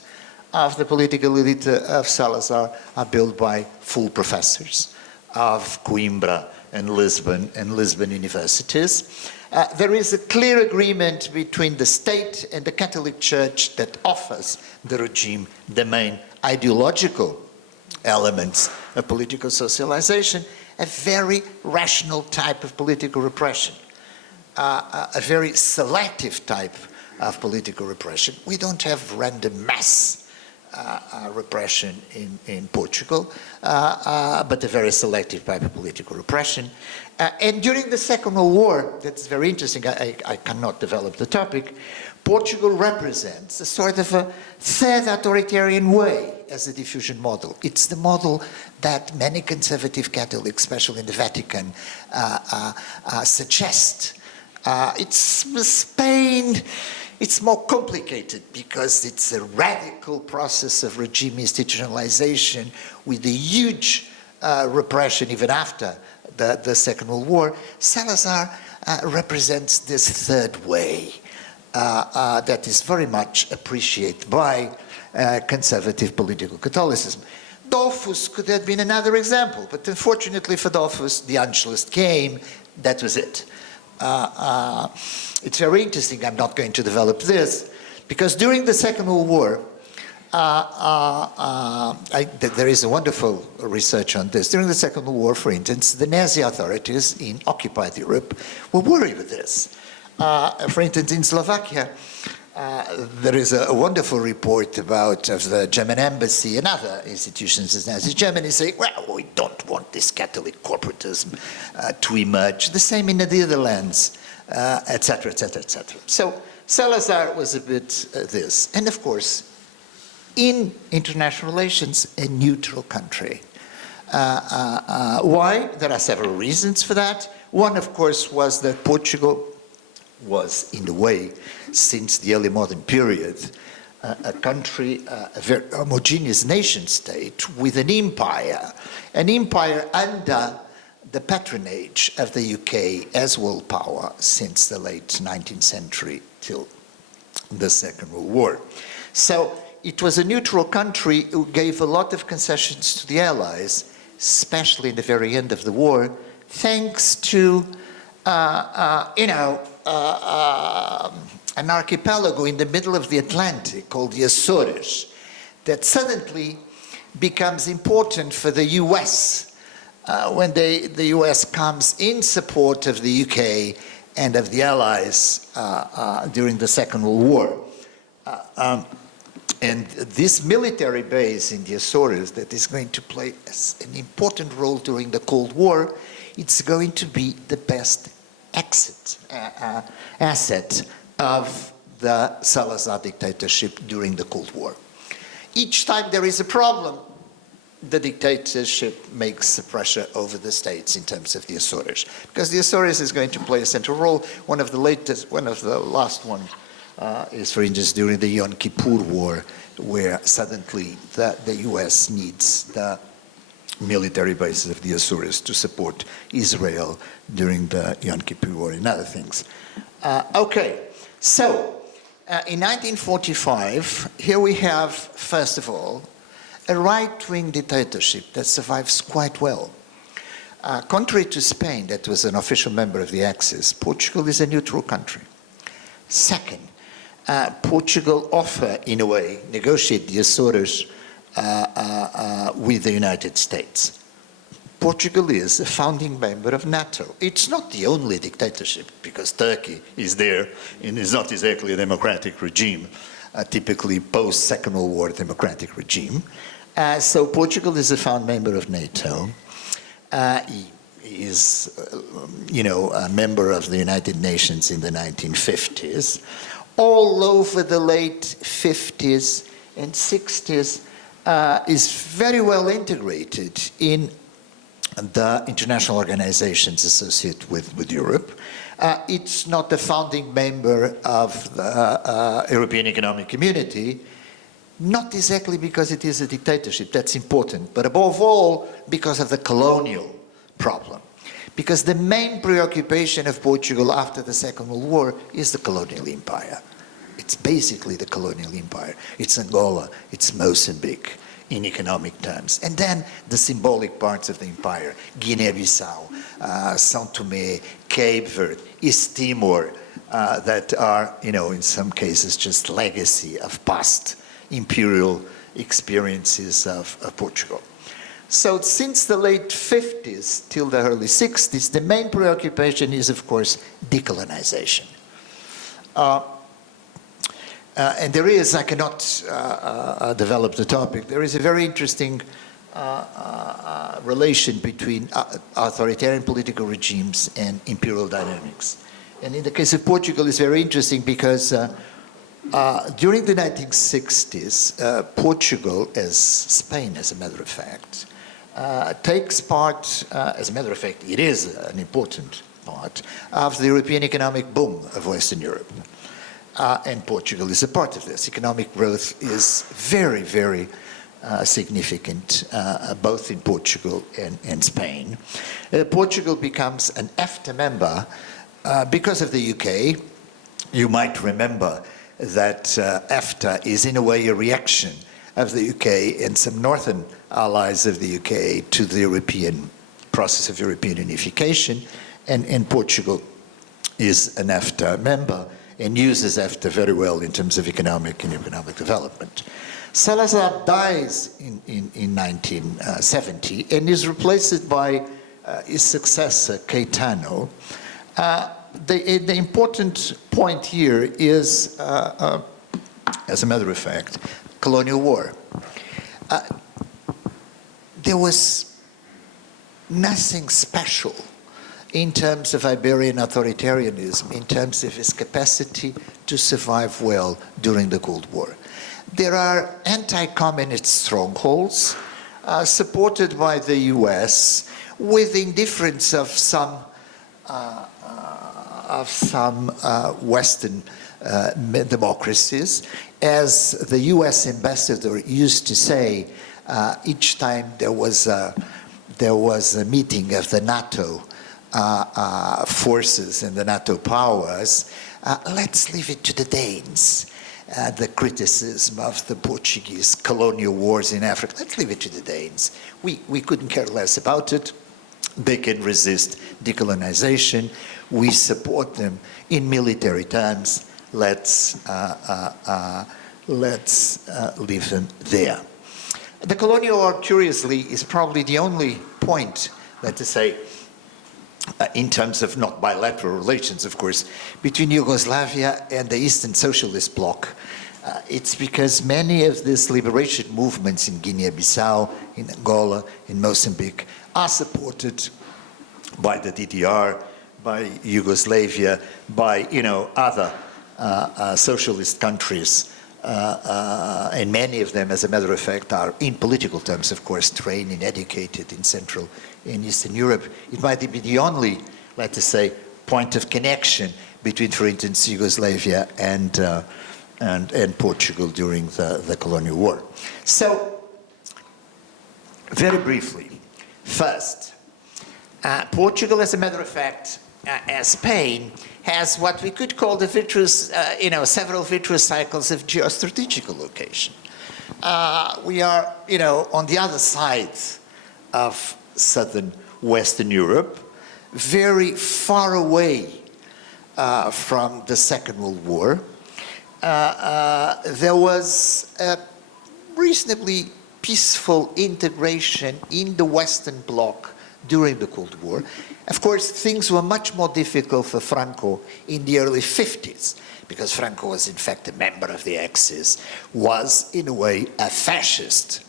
of the political elite of Salazar are built by full professors of Coimbra and Lisbon universities. There is a clear agreement between the state and the Catholic Church that offers the regime the main ideological elements of political socialization, a very rational type of political repression, a very selective type of political repression. We don't have random mass repression in Portugal, but a very selective type of political repression. And during the Second World War, that's very interesting, I cannot develop the topic, Portugal represents a sort of a third authoritarian way as a diffusion model. It's the model that many conservative Catholics, especially in the Vatican, suggest. It's Spain. It's more complicated because it's a radical process of regime institutionalization with a huge repression even after the Second World War. Salazar represents this third way that is very much appreciated by conservative political Catholicism. Dollfuss could have been another example, but unfortunately for Dollfuss, the Anschluss came, that was it. It's very interesting, I'm not going to develop this, because during the Second World War, there is a wonderful research on this. During the Second World War, for instance, the Nazi authorities in occupied Europe were worried with this. For instance, in Slovakia, there is a wonderful report of the German embassy and other institutions in Nazi Germany saying, well, we don't want this Catholic corporatism to emerge. The same in the Netherlands, etc., etc., etc. So Salazar was a bit this. And of course, in international relations, a neutral country. Why? There are several reasons for that. One, of course, was that Portugal was, in a way, since the early modern period, a country, a very homogeneous nation state with an empire under the patronage of the UK as world power since the late 19th century till the Second World War. So it was a neutral country who gave a lot of concessions to the Allies, especially in the very end of the war, thanks to, an archipelago in the middle of the Atlantic called the Azores that suddenly becomes important for the US when the US comes in support of the UK and of the Allies during the Second World War. And this military base in the Azores that is going to play an important role during the Cold War, it's going to be the best asset of the Salazar dictatorship during the Cold War. Each time there is a problem, the dictatorship makes the pressure over the states in terms of the Azores, because the Azores is going to play a central role. One of the last ones is, for instance, during the Yom Kippur War, where suddenly the US needs the military bases of the Azores to support Israel during the Yom Kippur War and other things. Okay, so in 1945, here we have, first of all, a right-wing dictatorship that survives quite well. Contrary to Spain, that was an official member of the Axis, Portugal is a neutral country. Second, Portugal in a way, negotiate the Azores with the United States. Portugal is a founding member of NATO. It's not the only dictatorship, because Turkey is there and is not exactly a democratic regime, typically post-Second World War democratic regime. So Portugal is a found member of NATO. He is, a member of the United Nations in the 1950s. All over the late 50s and 60s, is very well integrated in the international organizations associated with Europe. It's not a founding member of the European Economic Community, not exactly because it is a dictatorship, that's important, but above all because of the colonial problem. Because the main preoccupation of Portugal after the Second World War is the colonial empire. It's basically the colonial empire. It's Angola, it's Mozambique in economic terms. And then the symbolic parts of the empire, Guinea-Bissau, São Tomé, Cape Verde, East Timor, that are, in some cases just legacy of past imperial experiences of Portugal. So since the late 50s till the early 60s, the main preoccupation is, of course, decolonization. And there is, I cannot develop the topic, there is a very interesting relation between authoritarian political regimes and imperial dynamics. And in the case of Portugal, it's very interesting because during the 1960s, Portugal, as Spain, as a matter of fact, takes part, as a matter of fact, it is an important part, of the European economic boom of Western Europe. And Portugal is a part of this. Economic growth is very, very significant, both in Portugal and Spain. Portugal becomes an EFTA member because of the UK. You might remember that EFTA is in a way a reaction of the UK and some northern allies of the UK to the European process of European unification, and Portugal is an EFTA member and uses EFTA very well in terms of economic development. Salazar dies in 1970 and is replaced by his successor, Caetano. The important point here is, as a matter of fact, colonial war. There was nothing special in terms of Iberian authoritarianism, in terms of its capacity to survive well during the Cold War. There are anti-communist strongholds supported by the US with indifference of some Western democracies. As the US ambassador used to say, each time there was a meeting of the NATO forces and the NATO powers, let's leave it to the Danes. The criticism of the Portuguese colonial wars in Africa, let's leave it to the Danes. We couldn't care less about it. They can resist decolonization. We support them in military terms. Let's leave them there. The colonial war, curiously, is probably the only point, let's say, in terms of not bilateral relations, of course, between Yugoslavia and the Eastern Socialist Bloc. It's because many of these liberation movements in Guinea-Bissau, in Angola, in Mozambique, are supported by the DDR, by Yugoslavia, by other socialist countries, and many of them, as a matter of fact, are in political terms, of course, trained and educated in Central and Eastern Europe. It might be the only, let us say, point of connection between, for instance, Yugoslavia and Portugal during the colonial war. So, very briefly, first, Portugal, as a matter of fact, as Spain, has what we could call the virtuous, several virtuous cycles of geostrategic location. We are, on the other side of southern Western Europe, very far away from the Second World War. There was a reasonably peaceful integration in the Western Bloc during the Cold War. Of course, things were much more difficult for Franco in the early 50s, because Franco was in fact a member of the Axis, was in a way a fascist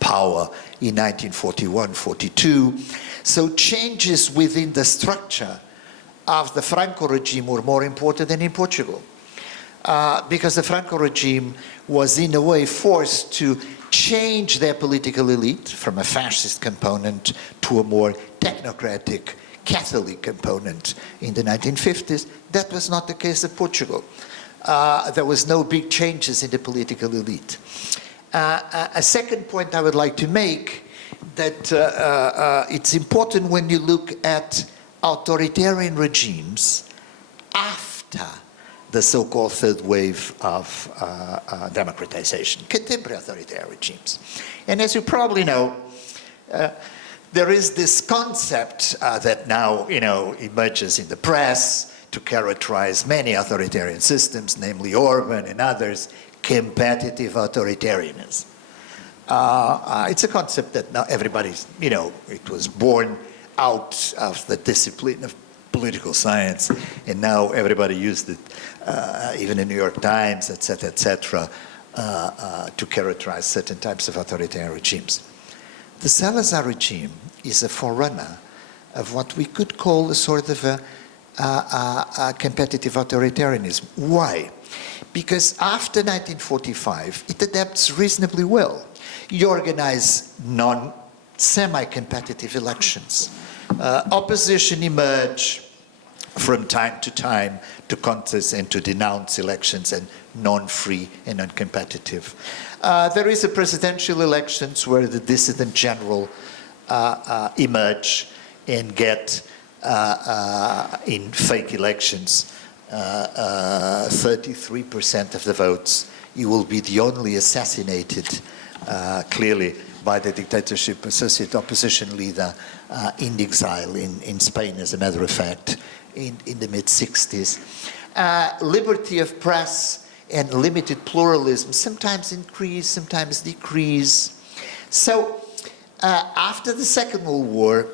power in 1941-42. So changes within the structure of the Franco regime were more important than in Portugal. Because the Franco regime was in a way forced to change their political elite from a fascist component to a more technocratic Catholic component in the 1950s. That was not the case of Portugal. There was no big changes in the political elite. A second point I would like to make, that it's important when you look at authoritarian regimes after the so-called third wave of democratization, contemporary authoritarian regimes. And as you probably know, there is this concept that now emerges in the press to characterize many authoritarian systems, namely Orban and others, competitive authoritarianism. It's a concept that now everybody's, it was born out of the discipline of political science, and now everybody used it, even in New York Times, etc., to characterize certain types of authoritarian regimes. The Salazar regime is a forerunner of what we could call a sort of a competitive authoritarianism. Why? Because after 1945, it adapts reasonably well. You organize semi-competitive elections. Opposition emerge from time to time to contest and to denounce elections and non-free and non-competitive. There is a presidential elections where the dissident general emerge and get in fake elections 33% of the votes. You will be the only assassinated clearly by the dictatorship associate opposition leader in exile in Spain, as a matter of fact, in the mid-60s. Liberty of press and limited pluralism sometimes increase, sometimes decrease. So after the Second World War,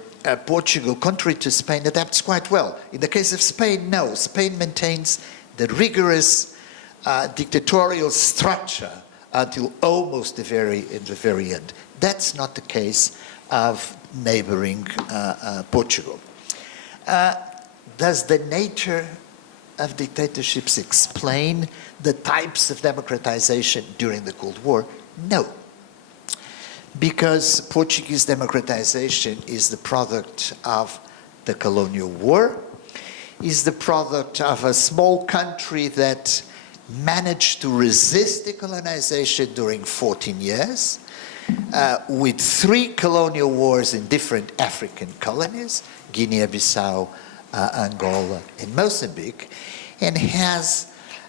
Portugal, contrary to Spain, adapts quite well. In the case of Spain, no. Spain maintains the rigorous dictatorial structure until almost the very end. That's not the case of neighboring Portugal. Does the nature of dictatorships explain the types of democratization during the Cold War? No. Because Portuguese democratization is the product of the colonial war, is the product of a small country that managed to resist decolonization during 14 years, with 3 colonial wars in different African colonies, Guinea-Bissau, Angola, and Mozambique, and has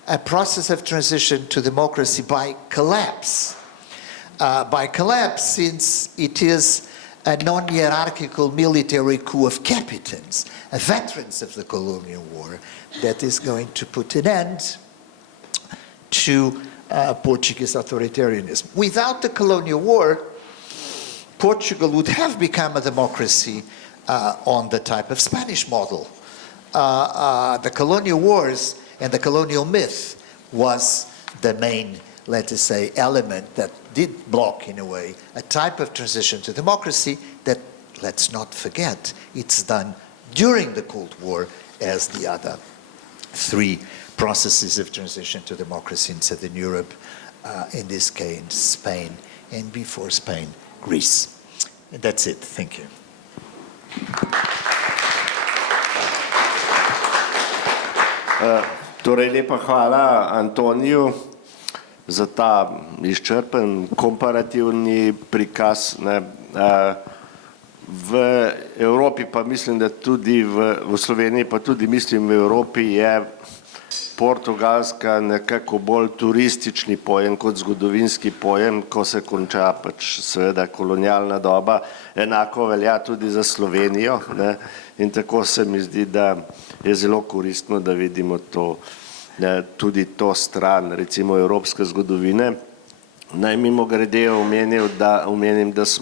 a process of transition to democracy by collapse. Since it is a non-hierarchical military coup of captains, veterans of the colonial war, that is going to put an end to Portuguese authoritarianism. Without the colonial war, Portugal would have become a democracy on the type of Spanish model. The colonial wars and the colonial myth was the main, let us say, element that did block, in a way, a type of transition to democracy that, let's not forget, it's done during the Cold War as the other 3 processes of transition to democracy in Southern Europe, in this case Spain, and before Spain, Greece. And that's it. Thank you. Torej, lepa hvala Antoniju za ta izčrpen komparativni prikaz. V Evropi pa mislim, da tudi v Sloveniji, pa tudi mislim v Evropi je Portugalska nekako bolj turistični pojem kot zgodovinski pojem, ko se konča pač seveda kolonialna doba. Enako velja tudi za Slovenijo, in tako se mi zdi, da je zelo koristno, da vidimo tudi to stran, recimo, evropske zgodovine. Naj mimogrede omenim, da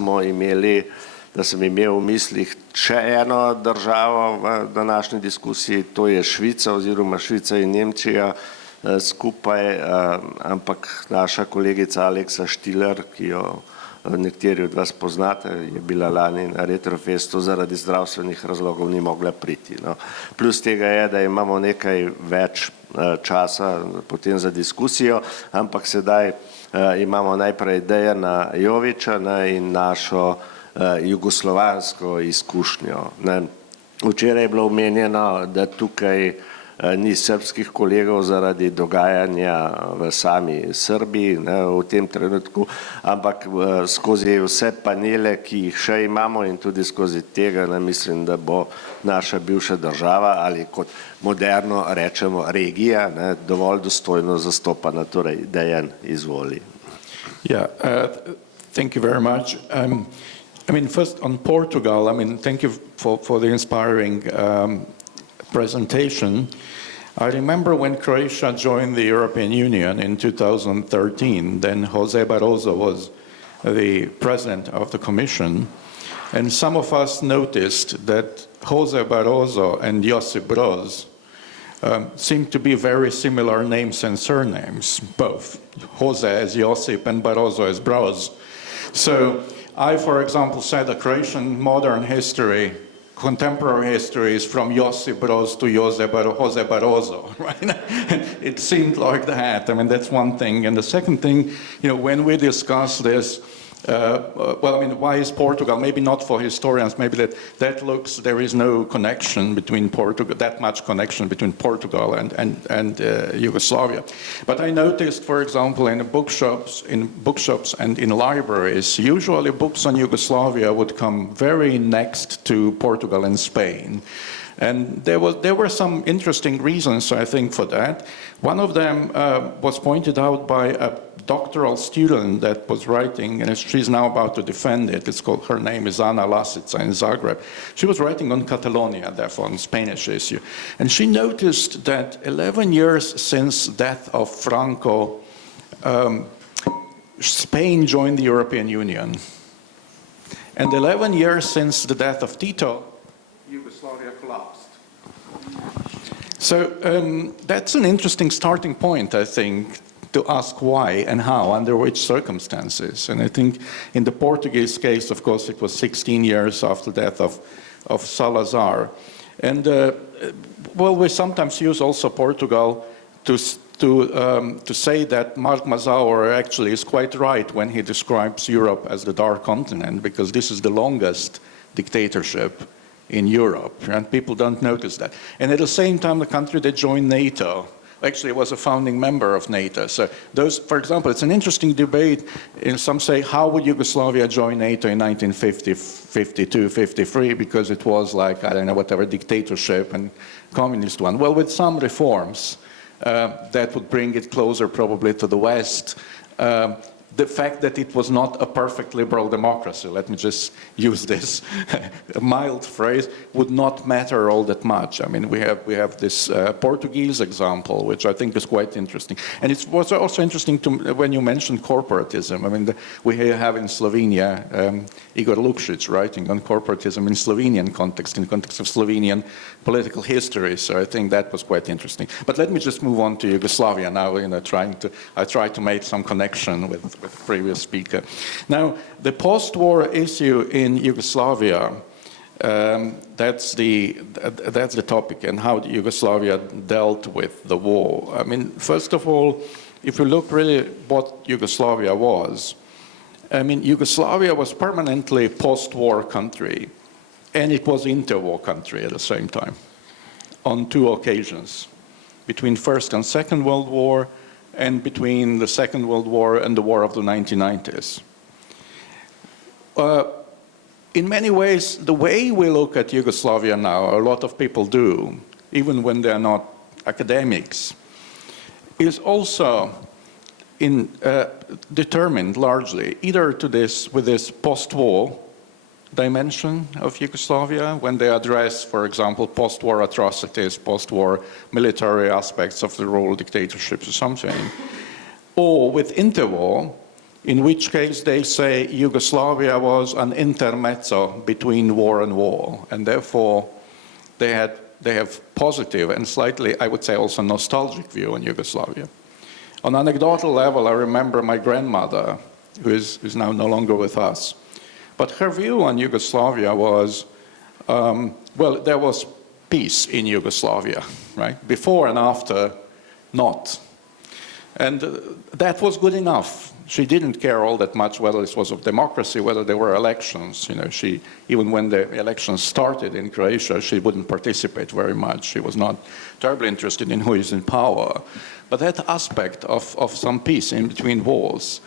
sem imel v mislih še eno državo v današnji diskusiji, to je Švica oziroma Švica in Nemčija skupaj, ampak naša kolegica Aleksa Štiler, ki jo nekateri od vas poznate, je bila lani na Retrofestu, zaradi zdravstvenih razlogov ni mogla priti. Plus tega je, da imamo nekaj več časa potem za diskusijo, ampak sedaj imamo najprej Dejana Jovića in našo jugoslovansko izkušnjo. Včeraj je bilo omenjeno, da tukaj ni srbskih kolegov zaradi dogajanja v sami Srbiji v tem trenutku, ampak skozi vse panele, ki jih še imamo, in tudi skozi tega, mislim, da bo naša bivša država, ali kot moderno rečemo regija, dovolj dostojno zastopana. Torej, Dejan, izvoli. Thank you very much. First on Portugal, thank you for the inspiring presentation. I remember when Croatia joined the European Union in 2013, then Jose Barroso was the president of the Commission, and some of us noticed that José Barroso and Josip Broz seem to be very similar names and surnames, both. José as Josip and Barroso as Broz. So I, for example, said that Croatian modern history, contemporary history, is from Josip Broz to José Barroso, right? It seemed like that. I mean, that's one thing. And the second thing, you know, when we discuss this, well, I mean, why is Portugal? Maybe not for historians. Maybe that looks, there is no connection between Portugal, that much connection between Portugal and Yugoslavia. But I noticed, for example, in bookshops and in libraries, usually books on Yugoslavia would come very next to Portugal and Spain. And there were some interesting reasons, I think, for that. One of them was pointed out by a doctoral student that was writing, and she's now about to defend it. It's called, her name is Ana Stanič in Zagreb. She was writing on Catalonia, therefore on the Spanish issue. And she noticed that 11 years since death of Franco, Spain joined the European Union. And 11 years since the death of Tito, Yugoslavia collapsed. So that's an interesting starting point, I think, to ask why and how, under which circumstances. And I think in the Portuguese case, of course, it was 16 years after the death of Salazar. And, well, we sometimes use also Portugal to say that Mark Mazauer actually is quite right when he describes Europe as the dark continent, because this is the longest dictatorship in Europe, and people don't notice that. And at the same time, the country that joined NATO actually was a founding member of NATO. So those, for example, it's an interesting debate. Some say, how would Yugoslavia join NATO in 1950, 52, 53, because it was like, I don't know, whatever, dictatorship and communist one. Well, with some reforms that would bring it closer probably to the West. The fact that it was not a perfect liberal democracy, let me just use this mild phrase, would not matter all that much. I mean, we have this Portuguese example, which I think is quite interesting. And it was also interesting to, when you mentioned corporatism. I mean, we have in Slovenia Igor Lukšić writing on corporatism in Slovenian context, in the context of Slovenian political history. So I think that was quite interesting. But let me just move on to Yugoslavia now. You know, I try to make some connection with the previous speaker. Now, the post-war issue in Yugoslavia, that's the topic, and how Yugoslavia dealt with the war. I mean, first of all, if you look really what Yugoslavia was, I mean, Yugoslavia was permanently post-war country, and it was interwar country at the same time, on two occasions, between First and Second World War, and between the Second World War and the war of the 1990s. In many ways, the way we look at Yugoslavia now, a lot of people do, even when they're not academics, is also determined largely either with this post-war dimension of Yugoslavia, when they address, for example, post-war atrocities, post-war military aspects of the rule dictatorships or something, or with interwar, in which case they say Yugoslavia was an intermezzo between war and war, and therefore they have positive and slightly, I would say, also nostalgic view on Yugoslavia. On anecdotal level, I remember my grandmother, who is now no longer with us, but her view on Yugoslavia was, well, there was peace in Yugoslavia, right? Before and after, not. And that was good enough. She didn't care all that much whether this was a democracy, whether there were elections. You know, even when the elections started in Croatia, she wouldn't participate very much. She was not terribly interested in who is in power. But that aspect of some peace in between wars,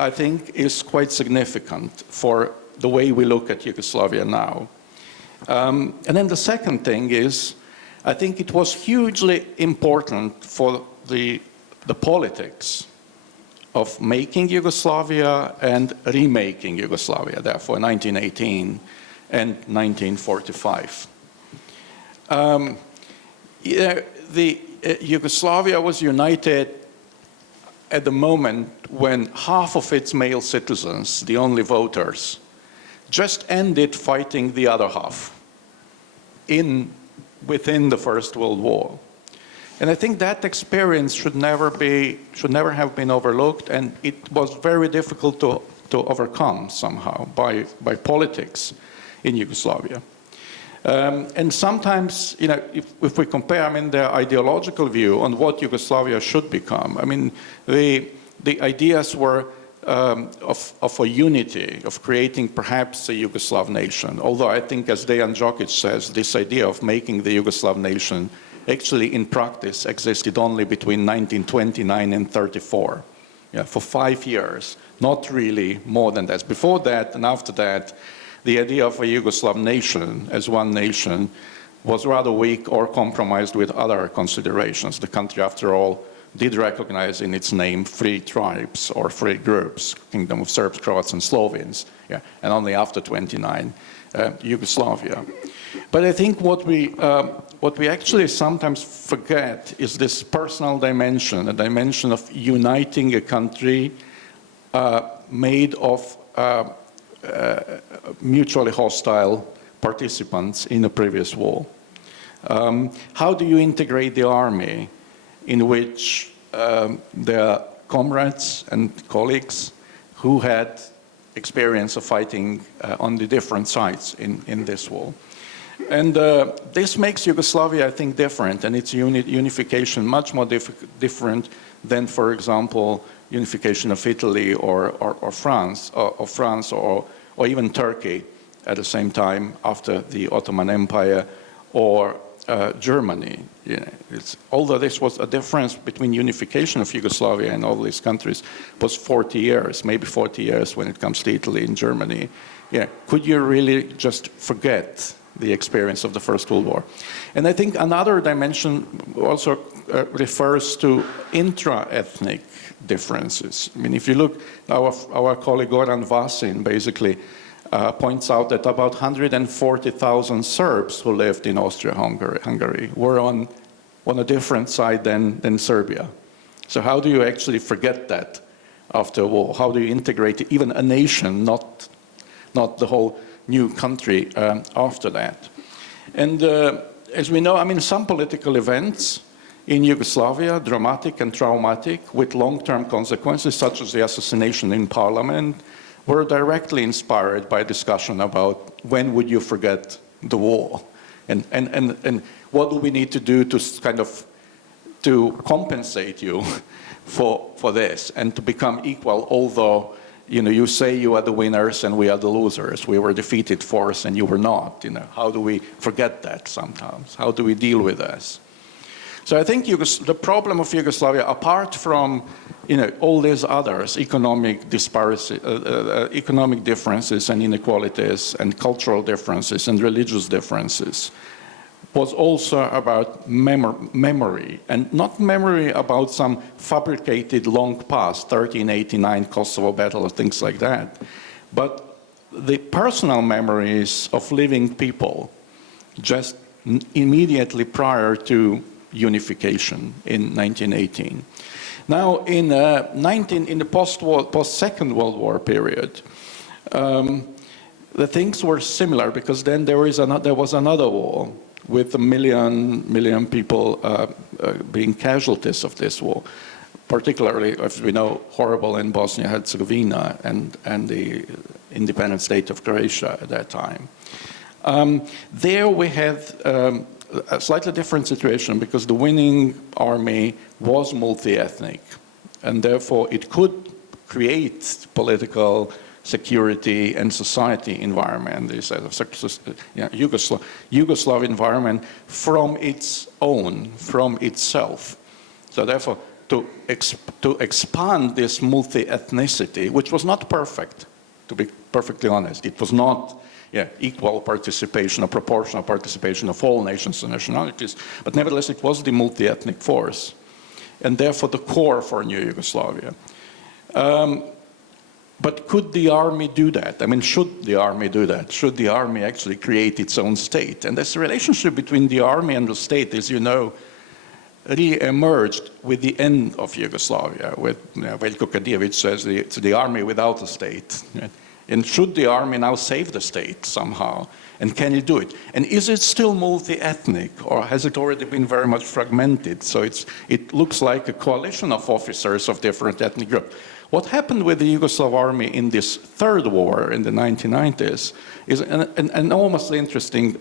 I think, is quite significant for the way we look at Yugoslavia now. And then the second thing is, I think it was hugely important for the politics of making Yugoslavia and remaking Yugoslavia, therefore 1918 and 1945. Yugoslavia was united at the moment when half of its male citizens, the only voters, just ended fighting the other half within the First World War. And I think that experience should never have been overlooked, and it was very difficult to overcome somehow by politics in Yugoslavia. And sometimes, you know, if we compare, I mean, the ideological view on what Yugoslavia should become, I mean, the ideas were of a unity, of creating perhaps a Yugoslav nation. Although I think, as Dejan Jović says, this idea of making the Yugoslav nation actually in practice existed only between 1929 and 34. Yeah, for 5 years, not really more than that. Before that and after that, the idea of a Yugoslav nation as one nation was rather weak or compromised with other considerations. The country, after all, did recognize in its name free tribes or free groups, Kingdom of Serbs, Croats, and Slovenes, yeah, and only after 29, Yugoslavia. But I think what we actually sometimes forget is this personal dimension, a dimension of uniting a country made of mutually hostile participants in a previous war. How do you integrate the army in which there are comrades and colleagues who had experience of fighting on the different sides in this war? And this makes Yugoslavia, I think, different, and its unification much more different than, for example, unification of Italy or France, or even Turkey at the same time after the Ottoman Empire, or Germany. You know, although this was a difference between unification of Yugoslavia and all these countries was 40 years, maybe 40 years when it comes to Italy and Germany. Yeah, could you really just forget the experience of the First World War? And I think another dimension also refers to intra-ethnic differences. I mean, if you look, our colleague Goran Vasin basically points out that about 140,000 Serbs who lived in Austria-Hungary were on a different side than Serbia. So how do you actually forget that after a war? How do you integrate even a nation, not the whole new country after that? And as we know, I mean, some political events in Yugoslavia, dramatic and traumatic, with long-term consequences, such as the assassination in parliament, were directly inspired by discussion about when would you forget the war, and what do we need to do to kind of to compensate you for this and to become equal, although, you know, you say you are the winners and we are the losers. We were defeated force and you were not. You know, how do we forget that sometimes? How do we deal with this? So I think the problem of Yugoslavia, apart from, you know, all these others, economic disparity, economic differences and inequalities, and cultural differences and religious differences, was also about memory, and not memory about some fabricated long past, 1389 Kosovo battle or things like that, but the personal memories of living people just immediately prior to unification in 1918. Now, in the post-Second World War period, the things were similar, because then there was another war with a million people being casualties of this war, particularly, as we know, horrible in Bosnia-Herzegovina and the independent state of Croatia at that time. There we had a slightly different situation, because the winning army was multi-ethnic, and therefore it could create political security and society environment, this Yugoslav environment from itself. So therefore, to expand this multi-ethnicity, which was not perfect, to be perfectly honest, it was not equal participation or proportional participation of all nations and nationalities, but nevertheless it was the multi-ethnic force, and therefore the core for new Yugoslavia. But could the army do that? I mean, should the army do that? Should the army actually create its own state? And this relationship between the army and the state, as you know, re-emerged with the end of Yugoslavia, with Veljko Kadijević says it's the army without a state. Right? And should the army now save the state somehow? And can it do it? And is it still multi-ethnic, or has it already been very much fragmented? So it looks like a coalition of officers of different ethnic groups. What happened with the Yugoslav army in this third war in the 1990s is an enormously interesting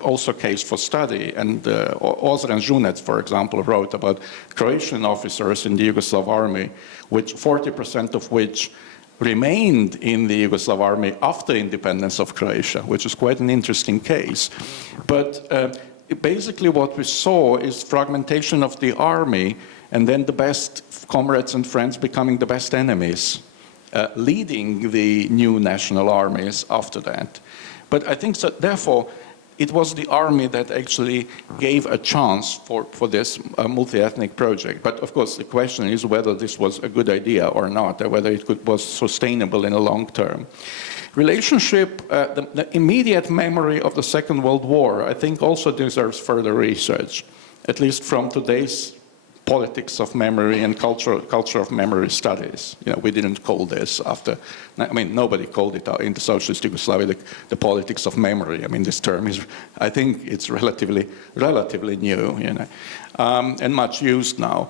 also case for study. And Ozren Žunec, for example, wrote about Croatian officers in the Yugoslav army, which 40% of which remained in the Yugoslav army after independence of Croatia, which is quite an interesting case. But basically what we saw is fragmentation of the army, and then the best comrades and friends becoming the best enemies, leading the new national armies after that. But I think that therefore it was the army that actually gave a chance for this multi-ethnic project. But of course the question is whether this was a good idea or not, or whether it was sustainable in the long term. Relationship, the immediate memory of the Second World War, I think also deserves further research, at least from today's politics of memory and culture of memory studies. You know, we didn't call this after, I mean, nobody called it in the socialist Yugoslavia the politics of memory. I mean, this term is, I think it's relatively new, you know, and much used now.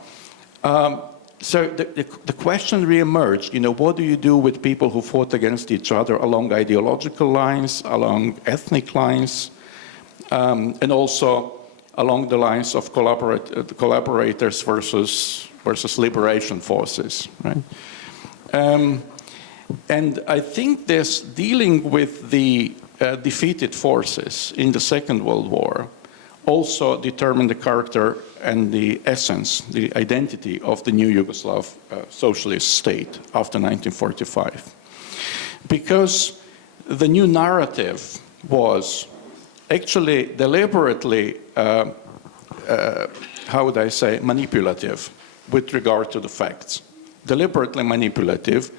So the question re-emerged, you know, what do you do with people who fought against each other along ideological lines, along ethnic lines, and also along the lines of collaborators versus liberation forces, right? And I think this dealing with the defeated forces in the Second World War also determined the character and the essence, the identity of the new Yugoslav socialist state after 1945. Because the new narrative was actually deliberately, how would I say, manipulative with regard to the facts. Deliberately manipulative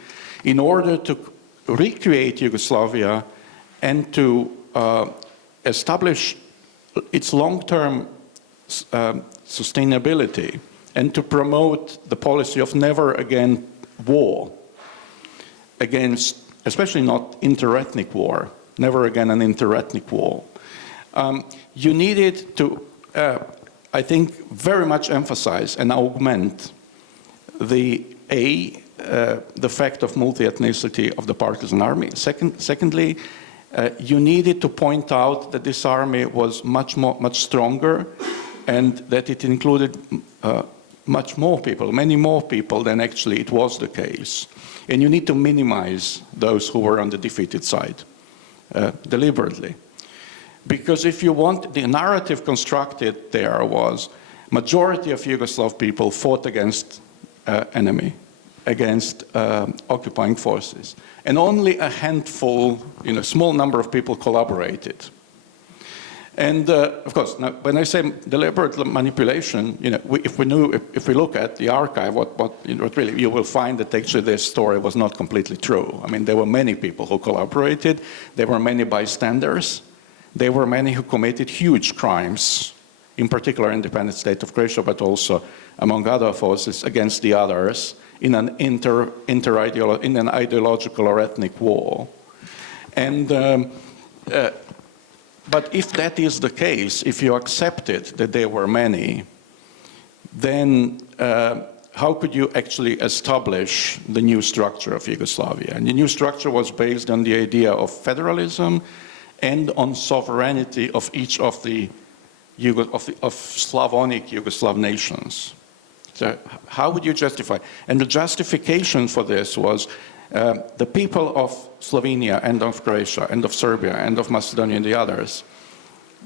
in order to recreate Yugoslavia and to establish its long-term sustainability and to promote the policy of never again war against, especially not inter-ethnic war, never again an inter-ethnic war. You needed to, I think, very much emphasize and augment the fact of multi-ethnicity of the partisan army. Secondly, you needed to point out that this army was much stronger, and that it included much more people, many more people than actually it was the case. And you need to minimize those who were on the defeated side, deliberately. Because if you want, the narrative constructed there was majority of Yugoslav people fought against enemy, against occupying forces. And only a handful, small number of people collaborated. And of course, now, when I say deliberate manipulation, if we look at the archive, what really you will find that actually this story was not completely true. I mean, there were many people who collaborated. There were many bystanders. There were many who committed huge crimes, in particular independent state of Croatia, but also among other forces against the others in an ideological or ethnic war. And but if that is the case, if you accepted that there were many, then how could you actually establish the new structure of Yugoslavia? And the new structure was based on the idea of federalism and on sovereignty of each of the Slavonic Yugoslav nations. So how would you justify? And the justification for this was the people of Slovenia and of Croatia and of Serbia and of Macedonia and the others,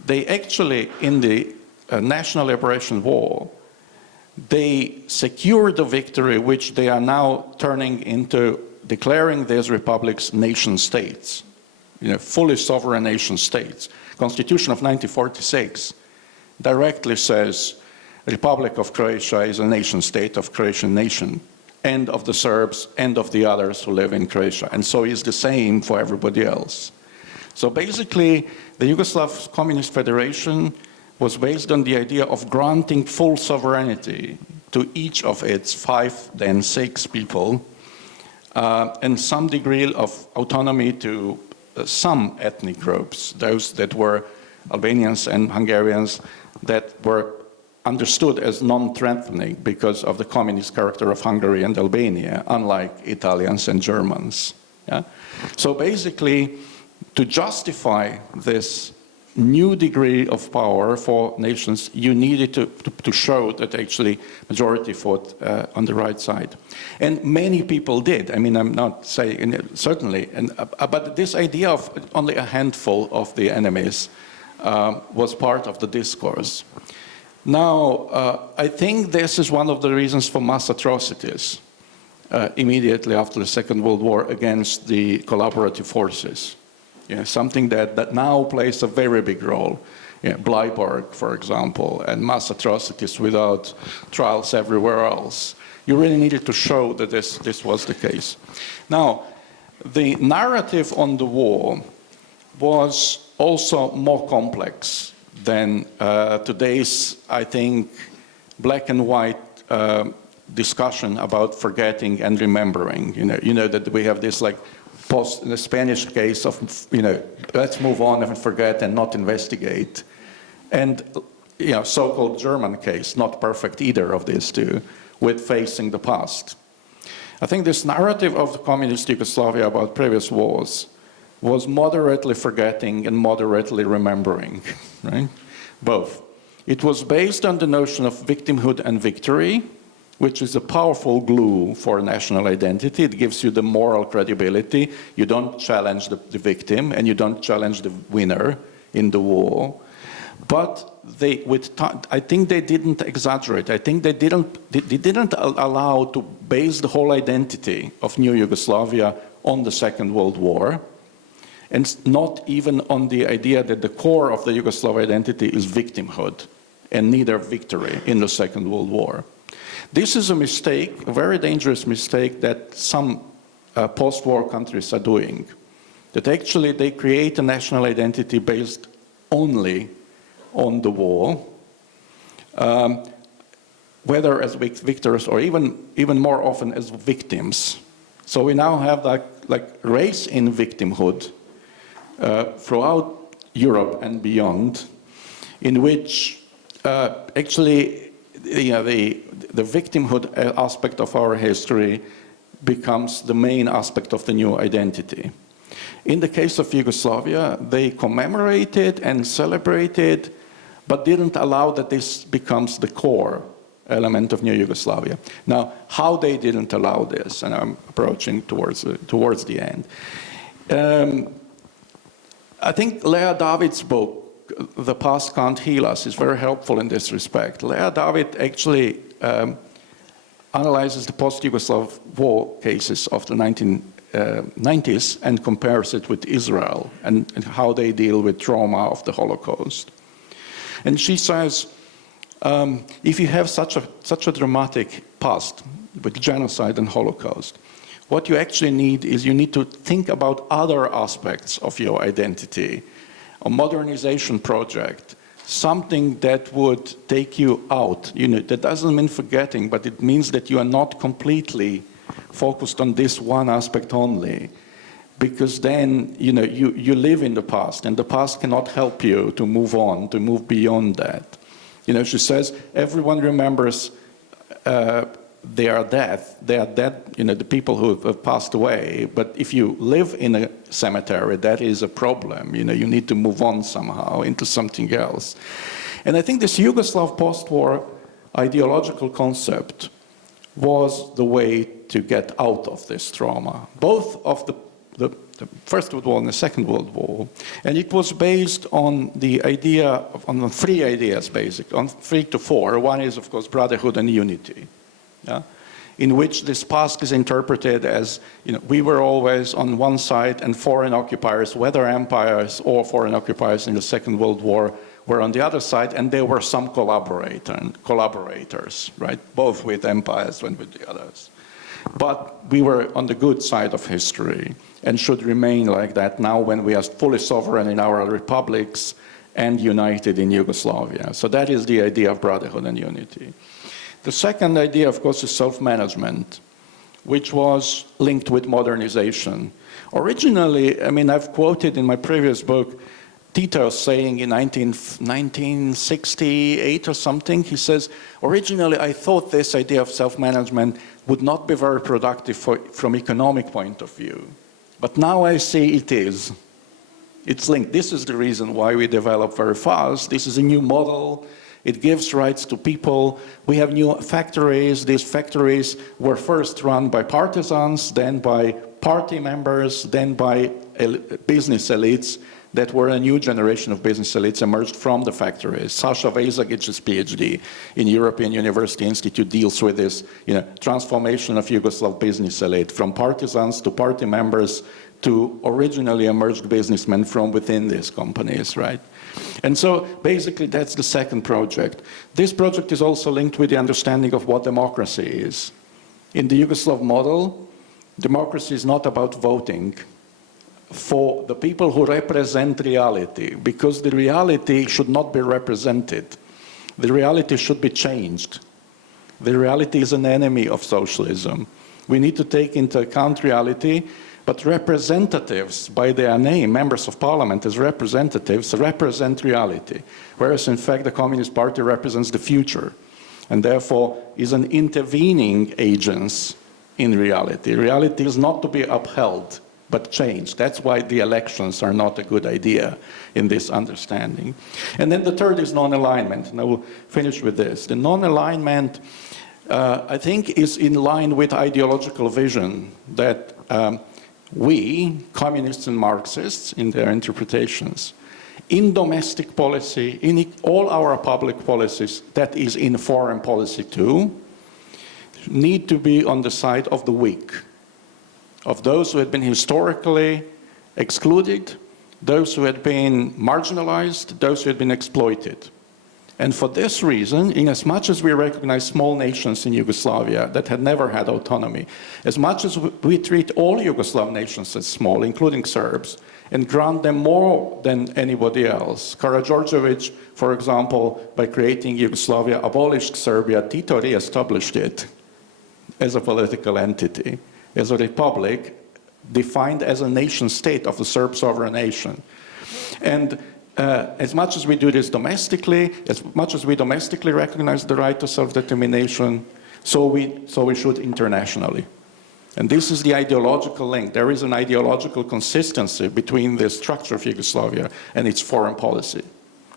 they actually, in the National Liberation War, they secured the victory which they are now turning into declaring these republics nation states, fully sovereign nation states. Constitution of 1946 directly says Republic of Croatia is a nation state of Croatian nation, and of the Serbs and of the others who live in Croatia. And so is the same for everybody else. So basically, the Yugoslav Communist Federation was based on the idea of granting full sovereignty to each of its 5, then 6 people, and some degree of autonomy to some ethnic groups, those that were Albanians and Hungarians that were understood as non-threatening because of the communist character of Hungary and Albania, unlike Italians and Germans. Yeah? So basically, to justify this new degree of power for nations, you needed to show that actually majority fought on the right side. And many people did. I mean, I'm not saying, certainly, but this idea of only a handful of the enemies was part of the discourse. Now, I think this is one of the reasons for mass atrocities immediately after the Second World War against the collaborative forces. Yeah, something that now plays a very big role. Yeah, Bleiburg, for example, and mass atrocities without trials everywhere else. You really needed to show that this was the case. Now, the narrative on the war was also more complex than today's, I think, black and white discussion about forgetting and remembering. You know that we have this like post the Spanish case of let's move on and forget and not investigate, and so-called German case, not perfect either of these two, with facing the past. I think this narrative of the communist Yugoslavia about previous wars was moderately forgetting and moderately remembering, right? Both. It was based on the notion of victimhood and victory, which is a powerful glue for national identity. It gives you the moral credibility. You don't challenge the victim, and you don't challenge the winner in the war. But I think they didn't exaggerate. I think they didn't allow to base the whole identity of New Yugoslavia on the Second World War, and not even on the idea that the core of the Yugoslav identity is victimhood, and neither victory in the Second World War. This is a mistake, a very dangerous mistake that some post-war countries are doing. That actually they create a national identity based only on the war, whether as victors or even more often as victims. So we now have like race in victimhood throughout Europe and beyond, in which actually the victimhood aspect of our history becomes the main aspect of the new identity. In the case of Yugoslavia, they commemorated and celebrated, but didn't allow that this becomes the core element of New Yugoslavia. Now, how they didn't allow this, and I'm approaching towards the end. I think Lea David's book, The Past Can't Heal Us, is very helpful in this respect. Lea David actually analyzes the post-Yugoslav war cases of the 1990s and compares it with Israel and how they deal with trauma of the Holocaust. And she says, if you have such a dramatic past with genocide and Holocaust, what you actually need is you need to think about other aspects of your identity, a modernization project, something that would take you out. That doesn't mean forgetting, but it means that you are not completely focused on this one aspect only, because then you live in the past, and the past cannot help you to move on, to move beyond that. She says everyone remembers their death, the people who have passed away, but if you live in a cemetery, that is a problem. You need to move on somehow into something else. And I think this Yugoslav post-war ideological concept was the way to get out of this trauma, both of the First World War and the Second World War. And it was based on the idea, on 3 ideas, basically, on 3 to 4. One is, of course, brotherhood and unity. Yeah? In which this past is interpreted as, we were always on one side, and foreign occupiers, whether empires or foreign occupiers in the Second World War, were on the other side, and there were some collaborators, right? Both with empires and with the others. But we were on the good side of history, and should remain like that now when we are fully sovereign in our republics, and united in Yugoslavia. So that is the idea of brotherhood and unity. The second idea, of course, is self-management, which was linked with modernization. Originally, I mean, I've quoted in my previous book Tito saying in 1968 or something, he says, originally I thought this idea of self-management would not be very productive from economic point of view. But now I see it is. It's linked. This is the reason why we develop very fast. This is a new model. It gives rights to people. We have new factories. These factories were first run by partisans, then by party members, then by business elites. That were a new generation of business elites emerged from the factories. Sasha Vezagic's PhD in European University Institute deals with this transformation of Yugoslav business elite from partisans to party members to originally emerged businessmen from within these companies, right? And so basically that's the second project. This project is also linked with the understanding of what democracy is. In the Yugoslav model, democracy is not about voting for the people who represent reality, because the reality should not be represented. The reality should be changed. The reality is an enemy of socialism. We need to take into account reality, but representatives, by their name, members of parliament as representatives, represent reality. Whereas in fact the Communist Party represents the future, and therefore is an intervening agent in reality. Reality is not to be upheld, but changed. That's why the elections are not a good idea in this understanding. And then the third is non-alignment, and I will finish with this. The non-alignment, I think, is in line with ideological vision that we, communists and Marxists, in their interpretations, in domestic policy, in all our public policies, that is in foreign policy too, need to be on the side of the weak, of those who had been historically excluded, those who had been marginalized, those who had been exploited. And for this reason, in as much as we recognize small nations in Yugoslavia that had never had autonomy, as much as we treat all Yugoslav nations as small, including Serbs, and grant them more than anybody else. Karađorđević, for example, by creating Yugoslavia, abolished Serbia. Tito re-established it as a political entity, as a republic defined as a nation state of the Serb sovereign nation. And as much as we do this domestically, as much as we domestically recognize the right to self-determination, so we should internationally. And this is the ideological link. There is an ideological consistency between the structure of Yugoslavia and its foreign policy.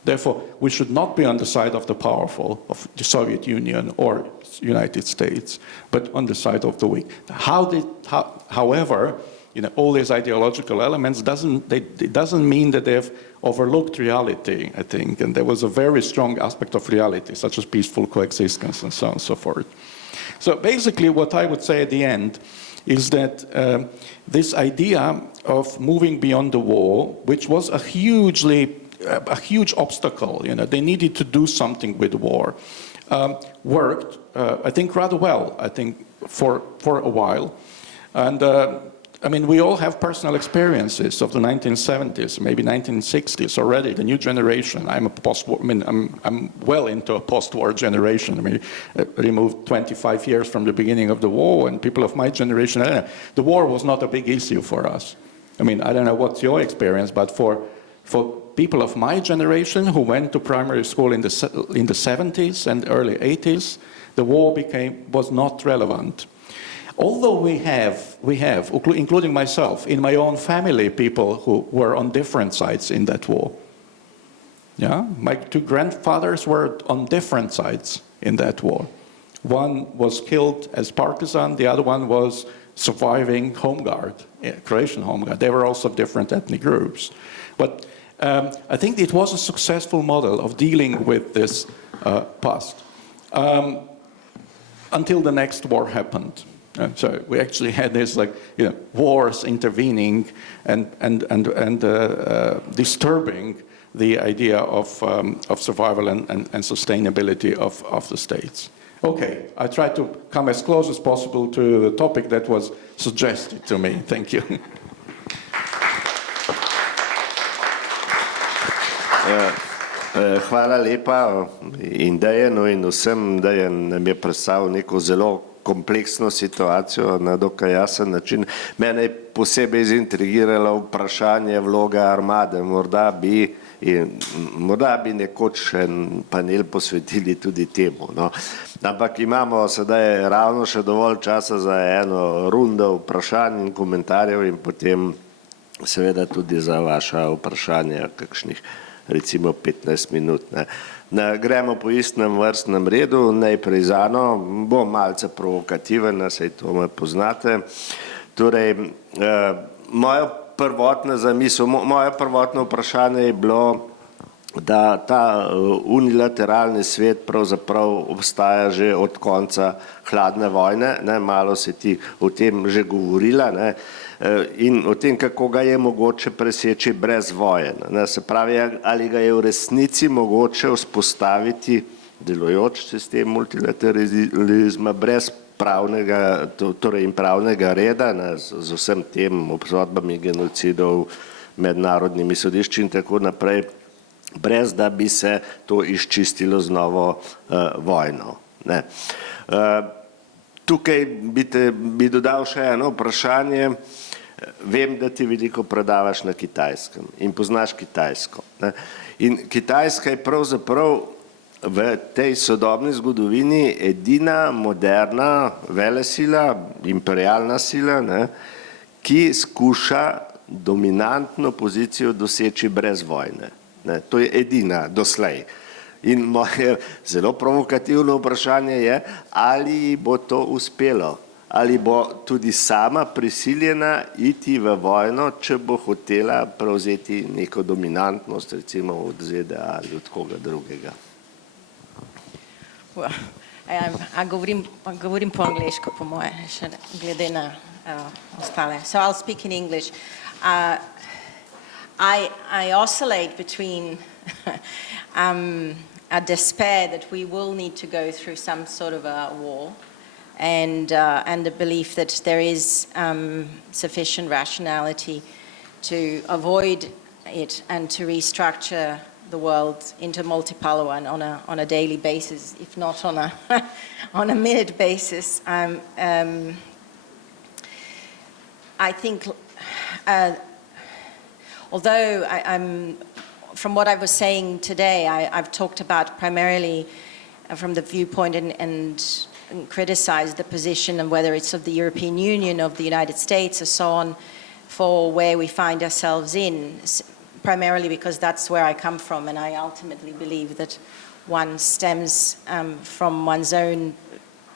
Therefore, we should not be on the side of the powerful, of the Soviet Union or United States, but on the side of the weak. However, all these ideological elements it doesn't mean that they've overlooked reality, I think. And there was a very strong aspect of reality, such as peaceful coexistence and so on and so forth. So basically, what I would say at the end is that this idea of moving beyond the war, which was a huge obstacle, they needed to do something with war, worked, I think, rather well, I think, for a while. And I mean, we all have personal experiences of the 1970s, maybe 1960s already, the new generation. I'm well into a post-war generation. I mean, removed 25 years from the beginning of the war, and people of my generation, the war was not a big issue for us. I mean, I don't know what's your experience, but for people of my generation who went to primary school in the 70s and early 80s, the war was not relevant. Although we have, including myself, in my own family, people who were on different sides in that war. Yeah, my two grandfathers were on different sides in that war. One was killed as partisan, the other one was surviving home guard, Croatian home guard. They were also different ethnic groups. But I think it was a successful model of dealing with this past until the next war happened. So we actually had this, wars intervening and disturbing the idea of survival and sustainability of the states. Okay, I tried to come as close as possible to the topic that was suggested to me. Thank you. Yeah. Hvala lepa in Dejanu in vsem. Dejan nam je predstavil neko zelo kompleksno situacijo na dokaj jasen način. Mene je posebej zintrigiralo vprašanje vloge armade. Morda bi nekoč en panel posvetili tudi temu. No. Ampak imamo sedaj ravno še dovolj časa za eno rundo vprašanj in komentarjev in potem seveda tudi za vaša vprašanja, kakšnih recimo 15 minut. Ne. Gremo po istem vrstnem redu, najprej z Ano, bom malce provokativen, saj to me poznate. Torej, moja prvotna zamisel, moje prvotno vprašanje je bilo, da ta unilateralni svet pravzaprav obstaja že od konca hladne vojne, ne, malo si ti o tem že govorila, ne, in o tem, kako ga je mogoče preseči brez vojen. Ne, se pravi, ali ga je v resnici mogoče vzpostaviti delujoč sistem multilateralizma brez pravnega, torej in pravnega reda, ne, z vsem tem obsodbami genocidov, mednarodnimi sodišči in tako naprej, brez da bi se to izčistilo z novo vojno. Ne. Tukaj bi dodal še eno vprašanje. Vem, da ti veliko predavaš na Kitajskem in poznaš Kitajsko. Ne. In Kitajska je pravzaprav v tej sodobni zgodovini edina moderna velesila, imperialna sila, ne, ki skuša dominantno pozicijo doseči brez vojne. Ne, to je edina doslej. In moje zelo provokativno vprašanje je, ali bo to uspelo, ali bo tudi sama prisiljena iti v vojno, če bo hotela prevzeti neko dominantnost, recimo od ZDA ali od koga drugega. Govorim po angliško, po moje, še glede na ostale. So I'll speak in English. I oscillate between a despair that we will need to go through some sort of a war and the belief that there is sufficient rationality to avoid it and to restructure the world into multipolar one on a daily basis, if not on a on a minute basis. I think although from what I was saying today, I've talked about primarily from the viewpoint and criticized the position of whether it's of the European Union, of the United States, or so on, for where we find ourselves in, primarily because that's where I come from, and I ultimately believe that one stems from one's own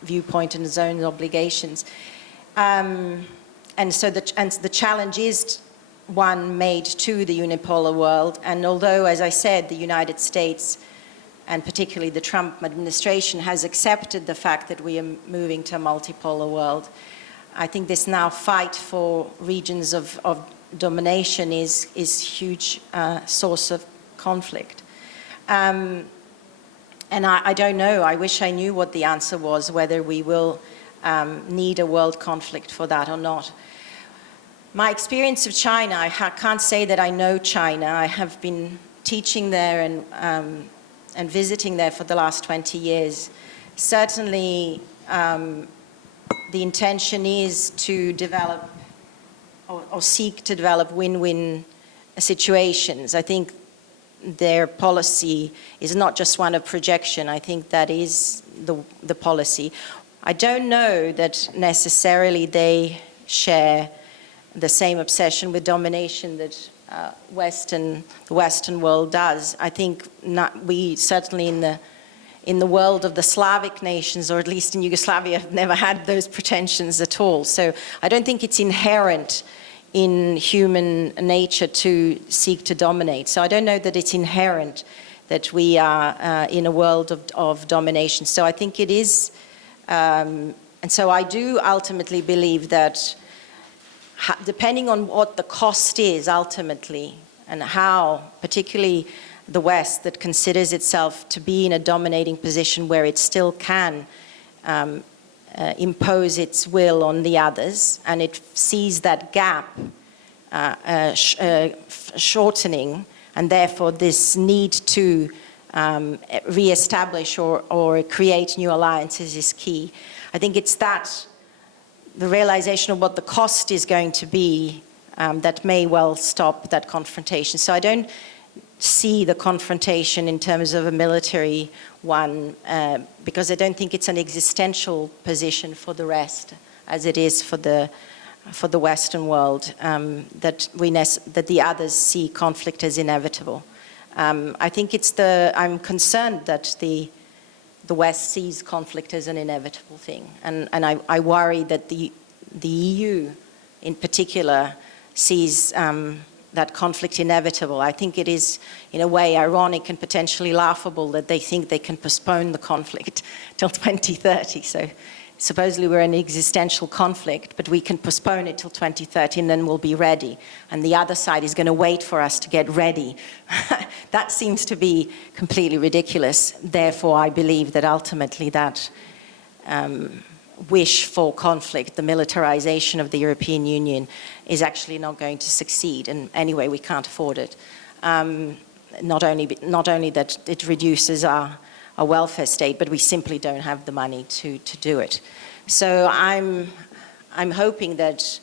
viewpoint and his own obligations. And so the challenge is one made to the unipolar world, and although, as I said, the United States and particularly the Trump administration has accepted the fact that we are moving to a multipolar world, I think this now fight for regions of domination is huge source of conflict. And I don't know, I wish I knew what the answer was, whether we will need a world conflict for that or not. My experience of China, I can't say that I know China. I have been teaching there and visiting there for the last 20 years. Certainly, the intention is to develop or seek to develop win-win situations. I think their policy is not just one of projection. I think that is the policy. I don't know that necessarily they share the same obsession with domination that the Western world does. I think we certainly in the world of the Slavic nations, or at least in Yugoslavia, have never had those pretensions at all. So I don't think it's inherent in human nature to seek to dominate. So I don't know that it's inherent that we are in a world of domination. So I think it is, and so I do ultimately believe that depending on what the cost is ultimately, and how, particularly the West that considers itself to be in a dominating position where it still can impose its will on the others, and it sees that gap shortening, and therefore this need to re-establish or create new alliances is key. I think it's that, the realization of what the cost is going to be, that may well stop that confrontation. So I don't see the confrontation in terms of a military one, because I don't think it's an existential position for the rest, as it is for the Western world, that the others see conflict as inevitable. I think I'm concerned that the West sees conflict as an inevitable thing, and I worry that the EU in particular sees that conflict inevitable. I think it is, in a way, ironic and potentially laughable that they think they can postpone the conflict till 2030. So supposedly we're in existential conflict, but we can postpone it till 2030 and then we'll be ready. And the other side is going to wait for us to get ready. That seems to be completely ridiculous. Therefore, I believe that ultimately that wish for conflict, the militarization of the European Union, is actually not going to succeed. And anyway, we can't afford it. Not only that it reduces our welfare state, but we simply don't have the money to do it. So I'm hoping that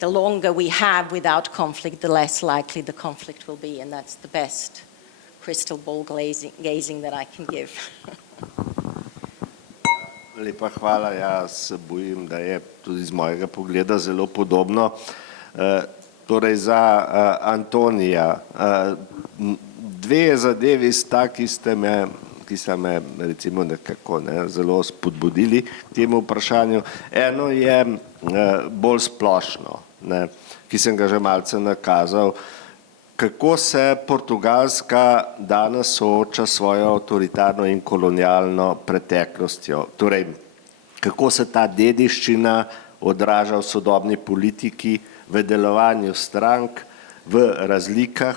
the longer we have without conflict, the less likely the conflict will be, and that's the best crystal ball gazing that I can give. Lepa hvala, jaz se bojim, da je tudi z mojega pogleda zelo podobno. Torej za Antonija, dve zadevi sta, ki sta me recimo nekako zelo spodbudili temu vprašanju. Eno je bolj splošno, ki sem ga že malce nakazal, kako se Portugalska danes sooča s svojo avtoritarno in kolonialno preteklostjo. Torej, kako se ta dediščina odraža v sodobni politiki, v delovanju strank, v razlikah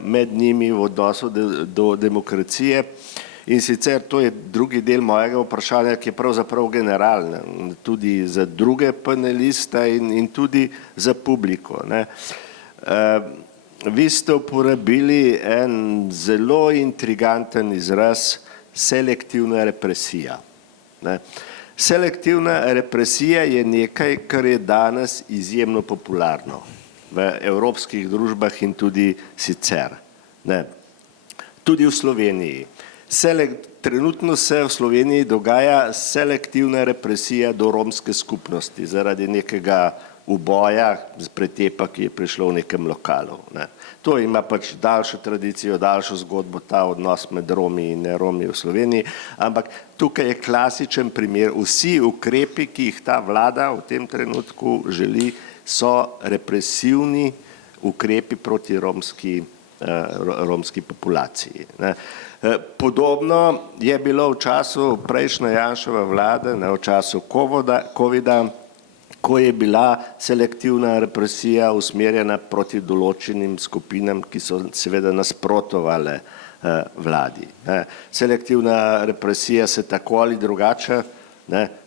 med njimi v odnosu do demokracije. In sicer to je drugi del mojega vprašanja, ki je pravzaprav generalen, tudi za druge paneliste in tudi za publiko. Vi ste uporabili en zelo intriganten izraz selektivna represija. Selektivna represija je nekaj, kar je danes izjemno popularno v evropskih družbah in tudi sicer. Tudi v Sloveniji. Trenutno se v Sloveniji dogaja selektivna represija do romske skupnosti zaradi nekega uboja, pretepa, ki je prišlo v nekem lokalu. To ima pač daljšo tradicijo, daljšo zgodbo, ta odnos med Romi in ne-Romi v Sloveniji, ampak tukaj je klasičen primer. Vsi ukrepi, ki jih ta vlada v tem trenutku želi, so represivni ukrepi proti romski populaciji. Podobno je bilo v času prejšnje Janševe vlade, v času covida, ko je bila selektivna represija usmerjena proti določenim skupinam, ki so seveda nasprotovale vladi. Selektivna represija se tako ali drugače,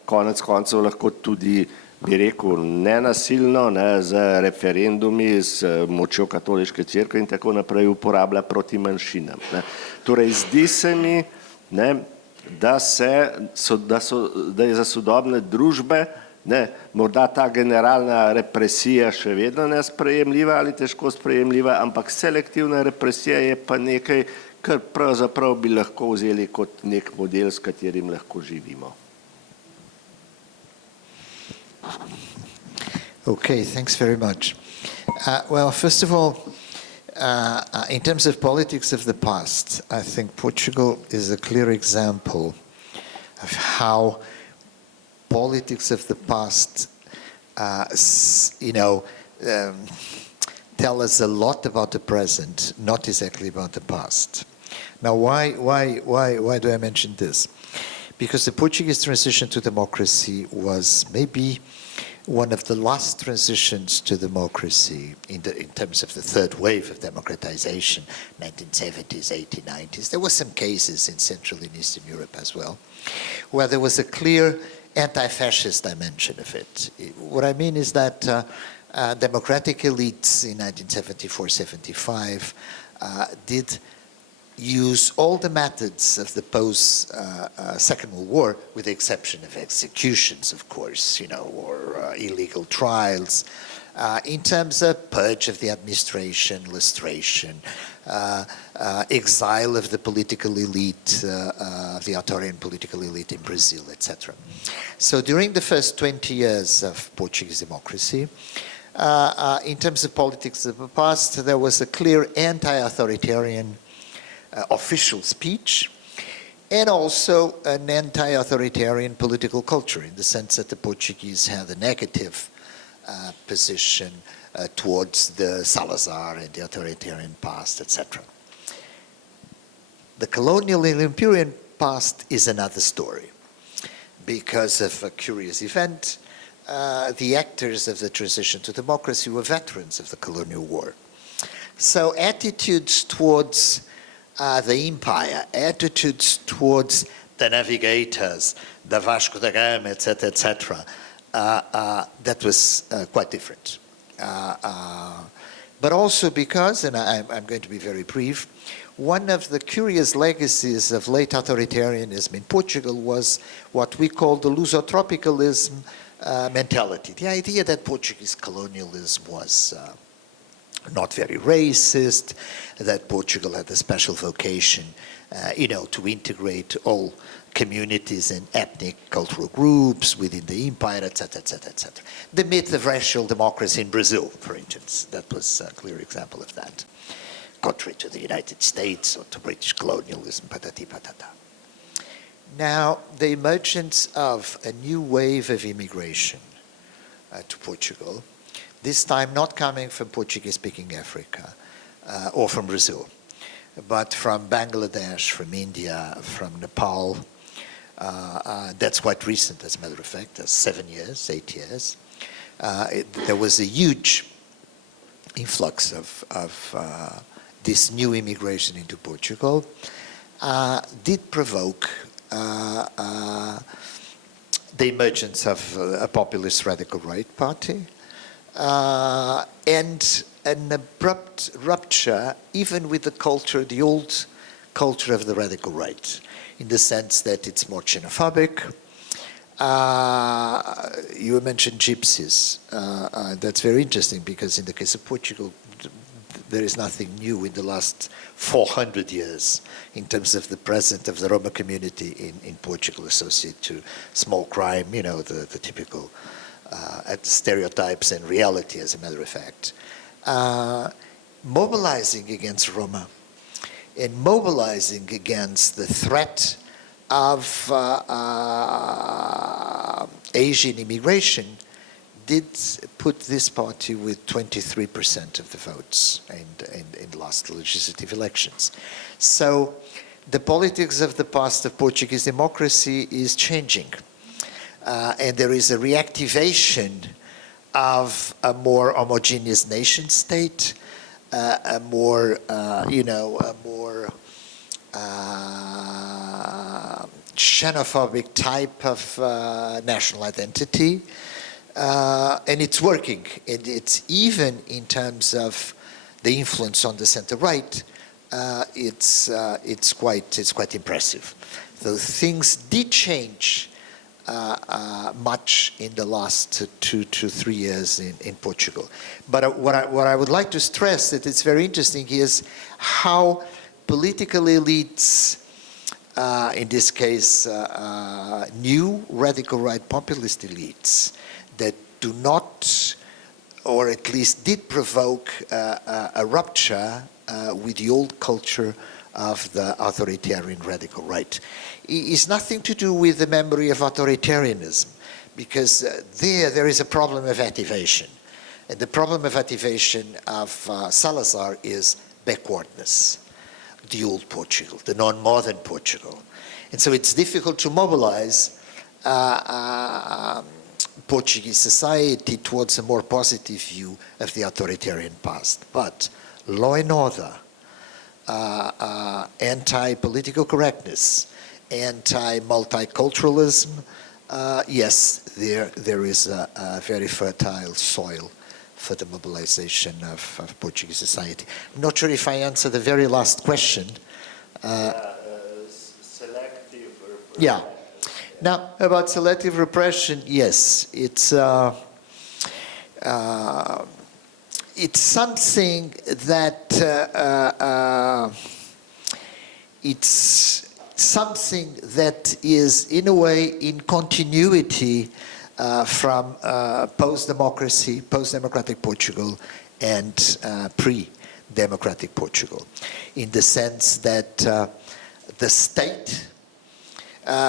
konec koncev lahko tudi, bi rekel, nenasilno, z referendumi, s močjo katoliške cerkve in tako naprej uporablja proti manjšinam. Torej, zdi se mi, da je za sodobne družbe morda ta generalna represija še vedno nesprejemljiva ali težko sprejemljiva, ampak selektivna represija je pa nekaj, kar pravzaprav bi lahko vzeli kot nek model, s katerim lahko živimo. Okay, thanks very much. Well, first of all, in terms of politics of the past, I think Portugal is a clear example of how politics of the past, tell us a lot about the present, not exactly about the past. Now, why do I mention this? Because the Portuguese transition to democracy was maybe one of the last transitions to democracy in terms of the third wave of democratization, 1970s, 80s, 90s. There were some cases in Central and Eastern Europe as well, where there was a clear anti-fascist dimension of it. What I mean is that democratic elites in 1974-75 did use all the methods of the post-Second World War, with the exception of executions, of course, or illegal trials, in terms of purge of the administration, lustration, exile of the political elite, the authoritarian political elite in Brazil, etc. So during the first 20 years of Portuguese democracy, in terms of politics of the past, there was a clear anti-authoritarian official speech, and also an anti-authoritarian political culture, in the sense that the Portuguese had a negative position towards the Salazar and the authoritarian past, etc. The colonial and imperial past is another story. Because of a curious event, the actors of the transition to democracy were veterans of the colonial war. So attitudes towards the empire, attitudes towards the navigators, the Vasco da Gama, etc., etc., that was quite different. But also because, and I'm going to be very brief, one of the curious legacies of late authoritarianism in Portugal was what we call the Lusotropicalism mentality. The idea that Portuguese colonialism was not very racist, that Portugal had a special vocation, to integrate all communities and ethnic cultural groups within the empire, etc., etc., etc. The myth of racial democracy in Brazil, for instance, that was a clear example of that, contrary to the United States or to British colonialism, patati patata. Now, the emergence of a new wave of immigration to Portugal, this time not coming from Portuguese-speaking Africa or from Brazil, but from Bangladesh, from India, from Nepal. That's quite recent, as a matter of fact, 7 years, 8 years. There was a huge influx of this new immigration into Portugal, did provoke the emergence of a populist radical right party, and an abrupt rupture even with the culture, the old culture of the radical right, in the sense that it's more xenophobic. You mentioned gypsies. That's very interesting because in the case of Portugal, there is nothing new in the last 400 years in terms of the presence of the Roma community in Portugal associated to small crime, the typical stereotypes and reality, as a matter of fact. Mobilizing against Roma and mobilizing against the threat of Asian immigration did put this party with 23% of the votes in last legislative elections. So the politics of the past of Portuguese democracy is changing. And there is a reactivation of a more homogeneous nation state, a more xenophobic type of national identity. And it's working. And it's even in terms of the influence on the center-right, it's quite impressive. So things did change much in the last 2 to 3 years in Portugal. But what I would like to stress that it's very interesting is how political elites, in this case new radical right populist elites, that do not, or at least did provoke a rupture with the old culture of the authoritarian radical right. It's nothing to do with the memory of authoritarianism, because there is a problem of activation. And the problem of activation of Salazar is backwardness, the old Portugal, the non-modern Portugal. And so it's difficult to mobilize Portuguese society towards a more positive view of the authoritarian past. But law and order, anti-political correctness, anti-multiculturalism, yes, there is a very fertile soil for the mobilization of Portuguese society. I'm not sure if I answered the very last question, Selective. Yeah. Now, about selective repression, yes, it's something that is, in a way, in continuity from post-democracy, post-democratic Portugal, and pre-democratic Portugal, in the sense that the state,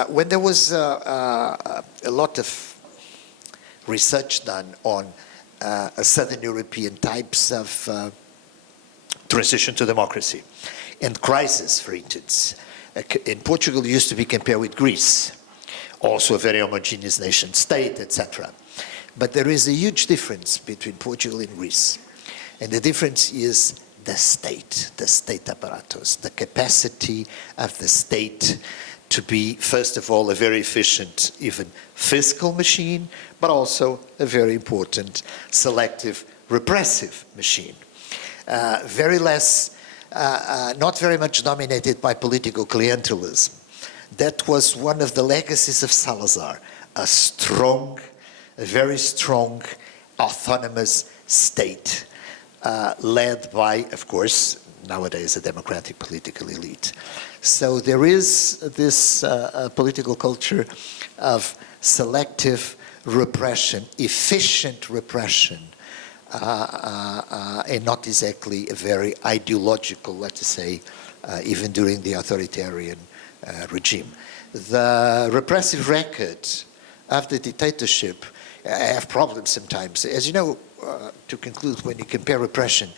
when there was a lot of research done on Southern European types of transition to democracy and crisis, for instance, in Portugal used to be compared with Greece, also a very homogeneous nation state, etc. But there is a huge difference between Portugal and Greece. And the difference is the state apparatus, the capacity of the state to be, first of all, a very efficient, even fiscal machine, but also a very important selective repressive machine. Very less, not very much dominated by political clientelism. That was one of the legacies of Salazar, a very strong, autonomous state, led by, of course, nowadays a democratic political elite. So there is this political culture of selective repression, efficient repression, and not exactly a very ideological, let's say, even during the authoritarian regime. The repressive record of the dictatorship, I have problems sometimes. As you know, to conclude, when you compare repression,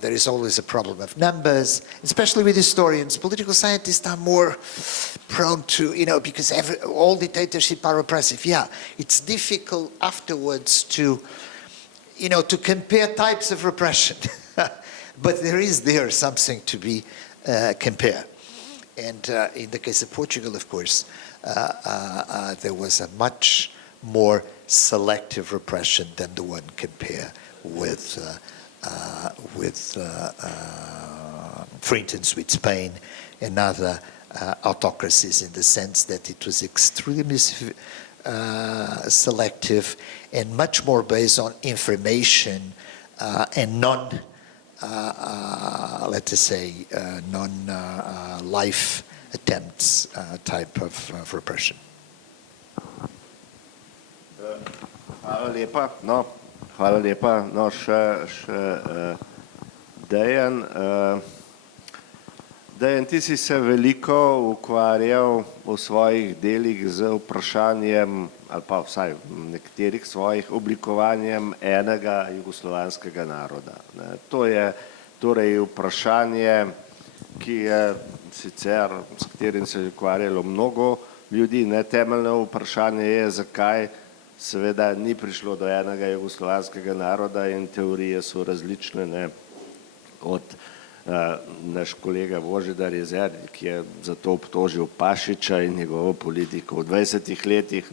there is always a problem of numbers, especially with historians. Political scientists are more prone to, because all dictatorships are repressive. Yeah, it's difficult afterwards to compare types of repression. But there is something to be compared. And in the case of Portugal, of course, there was a much more selective repression than the one compared with for instance, with Spain and other autocracies, in the sense that it was extremely selective and much more based on information and non-life attempts type of repression. Hvala lepa. No, še Dejan. Dejan, ti si se veliko ukvarjal v svojih delih z vprašanjem, ali pa vsaj nekaterih svojih oblikovanjem enega jugoslovanskega naroda. To je torej vprašanje, ki je sicer, s katerim se je ukvarjalo mnogo ljudi, temeljno vprašanje je, zakaj seveda ni prišlo do enega jugoslovanskega naroda, in teorije so različne, od naš kolega Božidar Repe, ki je zato obtožil Pašiča in njegovo politiko v 20 letih,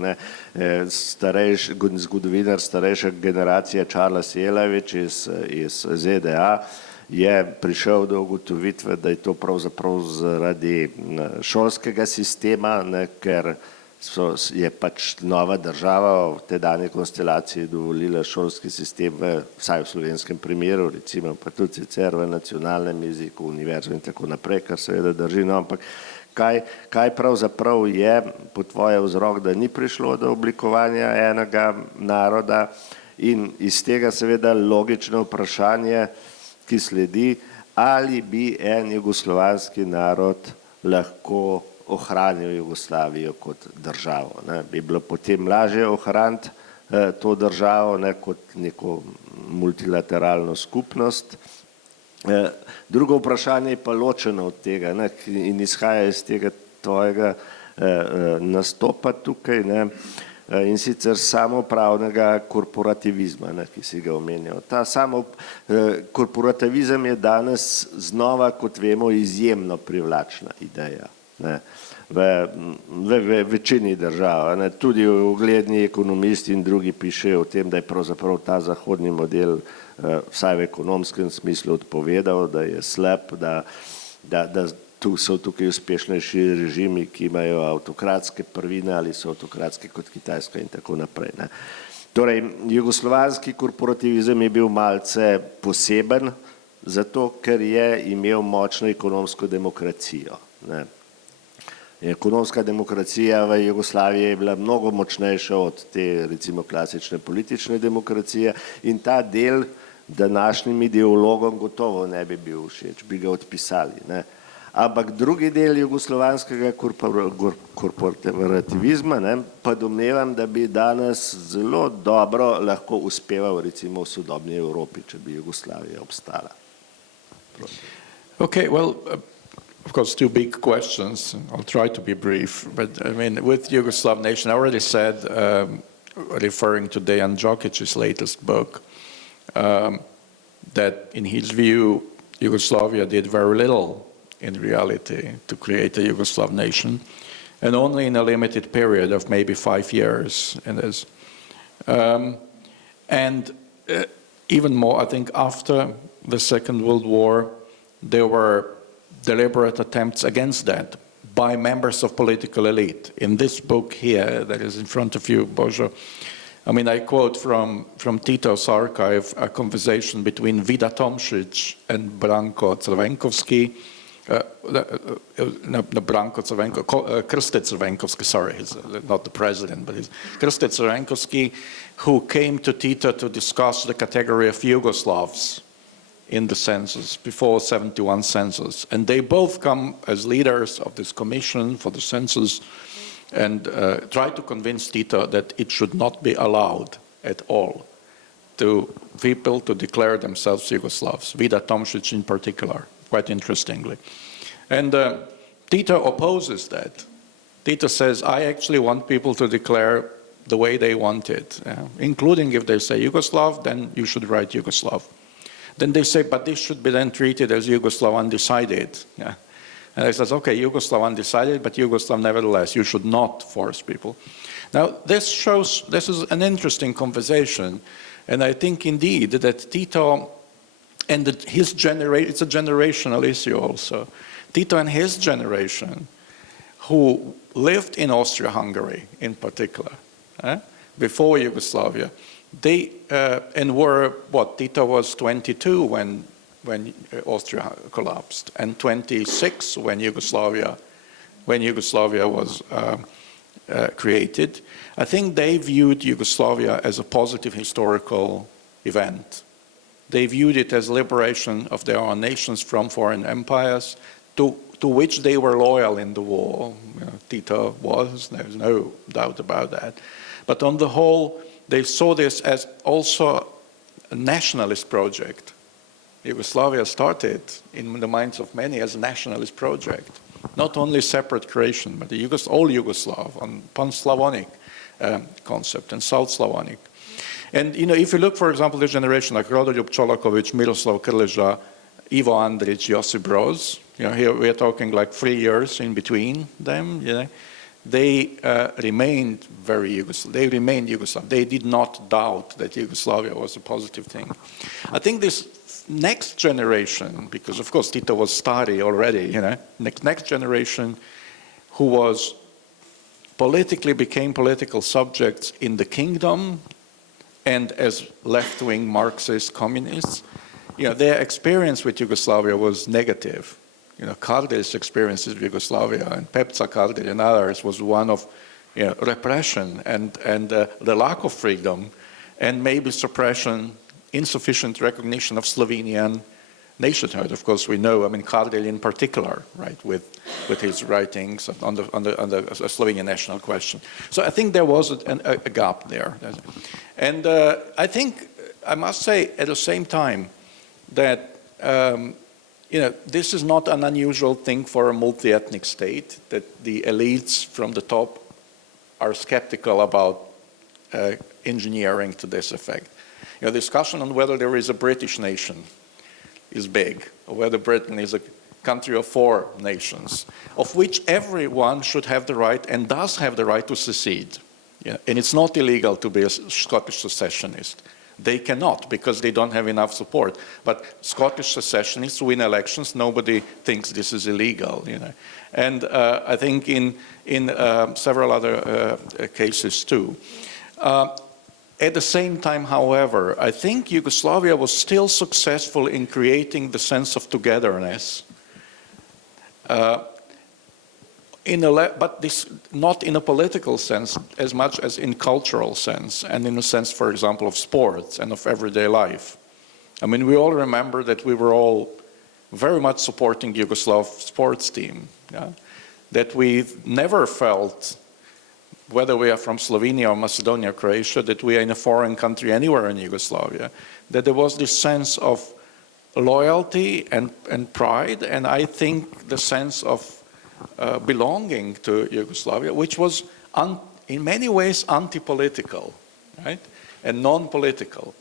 zgodovinar starejša generacija Charles Jelavič iz ZDA je prišel do ugotovitve, da je to pravzaprav zaradi šolskega sistema, ker je pač nova država v tedanji konstelaciji dovolila šolski sistem, vsaj v slovenskem primeru, recimo pa tudi sicer v nacionalnem jeziku, univerzo in tako naprej, kar seveda drži. Ampak kaj pravzaprav je po tvoje vzrok, da ni prišlo do oblikovanja enega naroda, in iz tega seveda logično vprašanje, ki sledi, ali bi en jugoslovanski narod lahko ohranil Jugoslavijo kot državo. Bi bilo potem lažje ohraniti to državo kot neko multilateralno skupnost. Drugo vprašanje je pa ločeno od tega in izhaja iz tega tvojega nastopa tukaj, in sicer samopravnega korporativizma, ki si ga omenjal. Ta korporativizem je danes znova, kot vemo, izjemno privlačna ideja. V večini držav, tudi ugledni ekonomisti in drugi pišejo o tem, da je pravzaprav ta zahodni model vsaj v ekonomskem smislu odpovedal, da je slab, da tu so tukaj uspešnejši režimi, ki imajo avtokratske prvine ali so avtokratske kot Kitajska in tako naprej. Ne. Torej, jugoslovanski korporativizem je bil malce poseben, zato ker je imel močno ekonomsko demokracijo. Ne. Ekonomska demokracija v Jugoslaviji je bila mnogo močnejša od te, recimo, klasične politične demokracije in ta del današnjim ideologom gotovo ne bi bil všeč, bi ga odpisali. Ne. Ampak drugi del jugoslovanskega korporativizma, ne, pa domnevam, da bi danes zelo dobro lahko uspeval recimo v sodobni Evropi, če bi Jugoslavija obstala. Okay, well, of course, two big questions. I'll try to be brief, but I mean, with Yugoslav nation, I already said, referring to Dejan Jovic's latest book, that in his view, Yugoslavia did very little in reality to create a Yugoslav nation, and only in a limited period of maybe 5 years. And even more, I think, after the Second World War, there were deliberate attempts against that by members of political elite. In this book here that is in front of you, Božo, I mean, I quote from Tito's archive a conversation between Vida Tomšić and Branko Crvenkovski, Krste Crvenkovski, sorry, he's not the president, but he's Krste Crvenkovski, who came to Tito to discuss the category of Yugoslavs in the census, before 71 census. And they both come as leaders of this commission for the census and try to convince Tito that it should not be allowed at all to people to declare themselves Yugoslavs, Vida Tomšić in particular, quite interestingly. And Tito opposes that. Tito says, I actually want people to declare the way they want it, including if they say Yugoslav, then you should write Yugoslav. Then they say, but this should be then treated as Yugoslav undecided. Yeah. And I says, okay, Yugoslav undecided, but Yugoslav nevertheless, you should not force people. Now, this is an interesting conversation, and I think indeed that Tito and his generation, it's a generational issue also, Tito and his generation, who lived in Austria-Hungary in particular, before Yugoslavia, they and were what? Tito was 22 when Austria collapsed, and 26 when Yugoslavia was created. I think they viewed Yugoslavia as a positive historical event. They viewed it as liberation of their own nations from foreign empires, to which they were loyal in the war. Tito was, there's no doubt about that. But on the whole, they saw this as also a nationalist project. Yugoslavia started in the minds of many as a nationalist project, not only separate creation, but the all Yugoslav, on pan-Slavonic concept and South Slavonic. And if you look, for example, the generation like Rodoljub Čolaković, Miroslav Krleža, Ivo Andrić, Josip Broz, here we are talking like 3 years in between them. They remained very Yugoslav. They remained Yugoslav. They did not doubt that Yugoslavia was a positive thing. I think this next generation, because of course Tito was stari already, next generation who became political subjects in the kingdom and as left-wing Marxist communists, their experience with Yugoslavia was negative. Kardel's experiences with Yugoslavia and Pepca Kardel and others was one of repression and the lack of freedom and maybe suppression, insufficient recognition of Slovenian nationhood. Of course, we know, Kardel in particular, right, with his writings on the Slovenian national question. So I think there was a gap there. And I think, I must say at the same time that this is not an unusual thing for a multi-ethnic state, that the elites from the top are skeptical about engineering to this effect. Discussion on whether there is a British nation is big, or whether Britain is a country of 4 nations, of which everyone should have the right and does have the right to secede. And it's not illegal to be a Scottish secessionist. They cannot because they don't have enough support. But Scottish secessionists win elections. Nobody thinks this is illegal, you know. And I think in several other cases too. At the same time, however, I think Yugoslavia was still successful in creating the sense of togetherness. But this not in a political sense as much as in cultural sense, and in a sense, for example, of sports and of everyday life. I mean, we all remember that we were all very much supporting Yugoslav sports team. Yeah? That we never felt, whether we are from Slovenia or Macedonia or Croatia, that we are in a foreign country anywhere in Yugoslavia, that there was this sense of loyalty and pride, and I think the sense of belonging to Yugoslavia, which was in many ways anti-political, right, and non-political,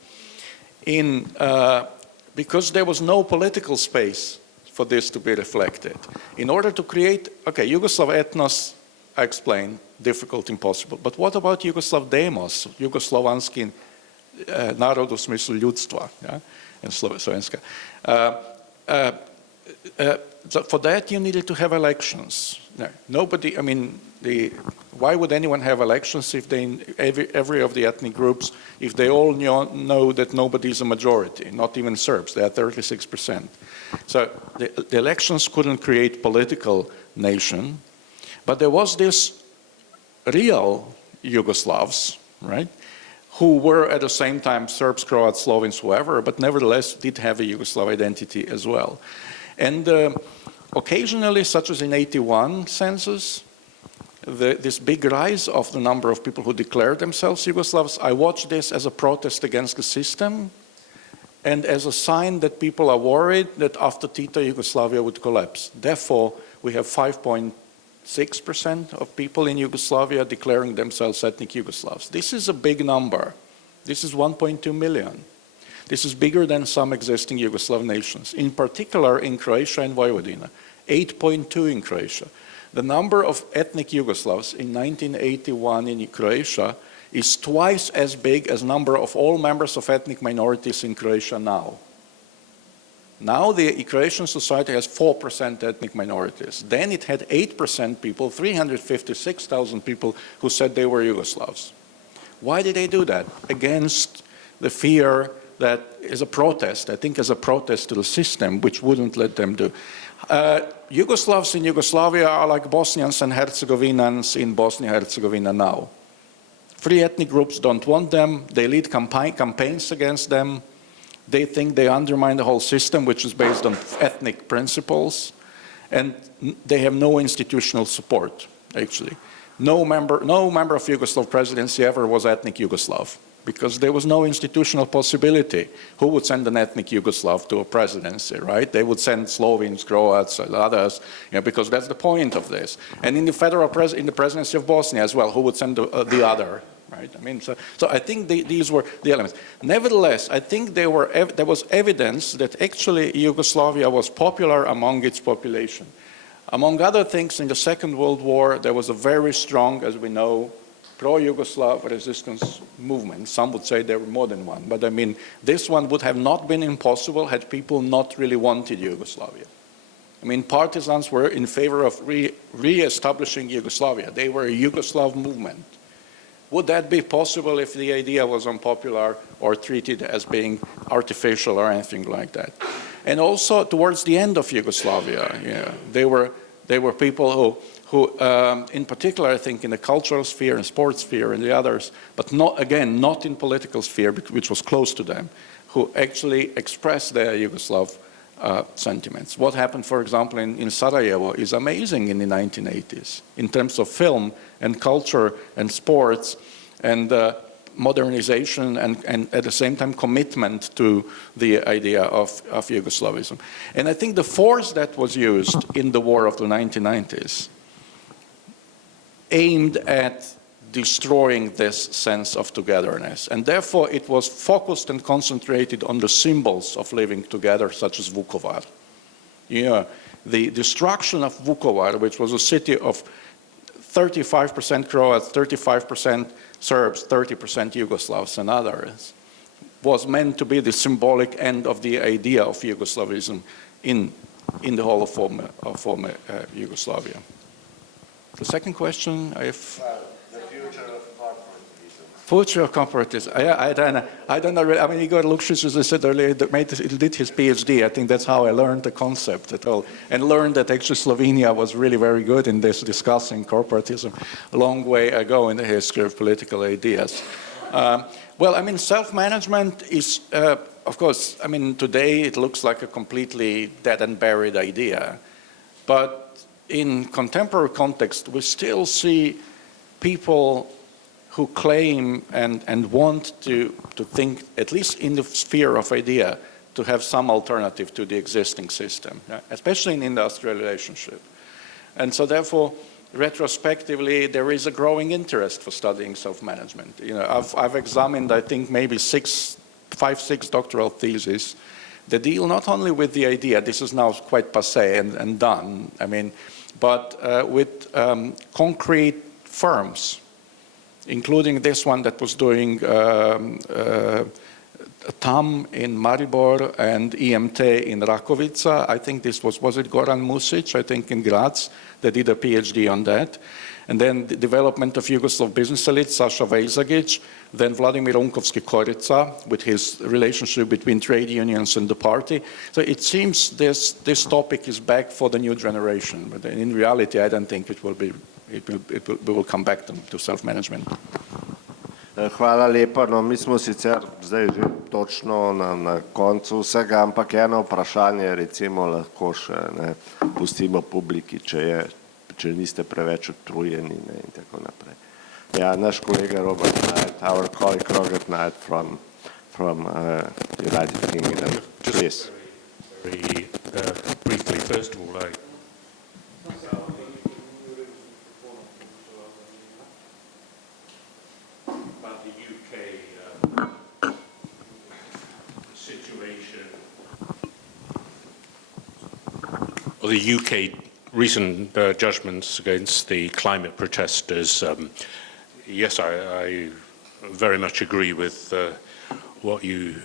because there was no political space for this to be reflected. In order to create, okay, Yugoslav ethnos, I explained, difficult, impossible, but what about Yugoslav demos, jugoslovanski narod u smislu ljudstva, yeah, in Slovenska? For that, you needed to have elections. Nobody, I mean, why would anyone have elections if every of the ethnic groups, if they all know that nobody is a majority, not even Serbs, they are 36%. So the elections couldn't create political nation, but there was this real Yugoslavs, right, who were at the same time Serbs, Croats, Slovenes, whoever, but nevertheless did have a Yugoslav identity as well. And occasionally, such as in '81 census, this big rise of the number of people who declared themselves Yugoslavs, I watch this as a protest against the system and as a sign that people are worried that after Tito, Yugoslavia would collapse. Therefore, we have 5.6% of people in Yugoslavia declaring themselves ethnic Yugoslavs. This is a big number. This is 1.2 million. This is bigger than some existing Yugoslav nations, in particular in Croatia and Vojvodina, 8.2 in Croatia. The number of ethnic Yugoslavs in 1981 in Croatia is twice as big as number of all members of ethnic minorities in Croatia now. Now the Croatian society has 4% ethnic minorities. Then it had 8% people, 356,000 people who said they were Yugoslavs. Why did they do that? Against the fear that is a protest, I think as a protest to the system, which wouldn't let them do. Yugoslavs in Yugoslavia are like Bosnians and Herzegovinans in Bosnia and Herzegovina now. Free ethnic groups don't want them, they lead campaigns against them, they think they undermine the whole system, which is based on ethnic principles, and they have no institutional support, actually. No member of Yugoslav presidency ever was ethnic Yugoslav, because there was no institutional possibility. Who would send an ethnic Yugoslav to a presidency, right? They would send Slovenes, Croats, and others, you know, because that's the point of this. And in the in the presidency of Bosnia as well, who would send the other, right? I mean, so I think these were the elements. Nevertheless, I think there was evidence that actually Yugoslavia was popular among its population. Among other things, in the Second World War, there was a very strong, as we know, pro-Yugoslav resistance movement. Some would say there were more than one, but I mean, this one would have not been impossible had people not really wanted Yugoslavia. I mean, partisans were in favor of re-establishing Yugoslavia. They were a Yugoslav movement. Would that be possible if the idea was unpopular or treated as being artificial or anything like that? And also, towards the end of Yugoslavia, yeah, there were people who in particular, I think, in the cultural sphere and sports sphere and the others, but not in political sphere, which was close to them, who actually expressed their Yugoslav sentiments. What happened, for example, in Sarajevo is amazing in the 1980s, in terms of film and culture and sports and modernization and at the same time commitment to the idea of Yugoslavism. And I think the force that was used in the war of the 1990s aimed at destroying this sense of togetherness. And therefore it was focused and concentrated on the symbols of living together, such as Vukovar. Yeah, the destruction of Vukovar, which was a city of 35% Croats, 35% Serbs, 30% Yugoslavs and others, was meant to be the symbolic end of the idea of Yugoslavism in the whole of former Yugoslavia. The second question, The future of corporatism. future of corporatism. I don't know. Really, I mean, Igor Lukšić, as I said earlier, did his PhD. I think that's how I learned the concept at all, and learned that actually Slovenia was really very good in this discussing corporatism a long way ago in the history of political ideas. Well, I mean, self-management is, of course, I mean, today it looks like a completely dead and buried idea, but in contemporary context, we still see people who claim and want to think, at least in the sphere of idea, to have some alternative to the existing system, especially in industrial relationship. And so therefore, retrospectively, there is a growing interest for studying self-management. You know, I've examined, I think, maybe 5, 6 doctoral theses that deal not only with the idea, this is now quite passé and done, I mean, but with concrete firms, including this one that was doing TAM in Maribor and EMT in Rakovica. I think this was it Goran Music, I think in Graz, that did a PhD on that. And then the development of Yugoslav business elite, Saša Vejzagić, then Vladimir Unkovski-Korica with his relationship between trade unions and the party. So it seems this topic is back for the new generation, but in reality I don't think it will be, we will come back to self-management. Hvala lepa. No, mi smo sicer zdaj že točno na koncu vsega, ampak eno vprašanje recimo lahko še pustimo publiki, če niste preveč utrujeni in tako naprej. Ja, naš kolega Robert Knight, our colleague Robert Knight from United Kingdom. Please. Very briefly, first of all, about the UK situation, or the UK recent judgments against the climate protesters. Yes, I very much agree with what you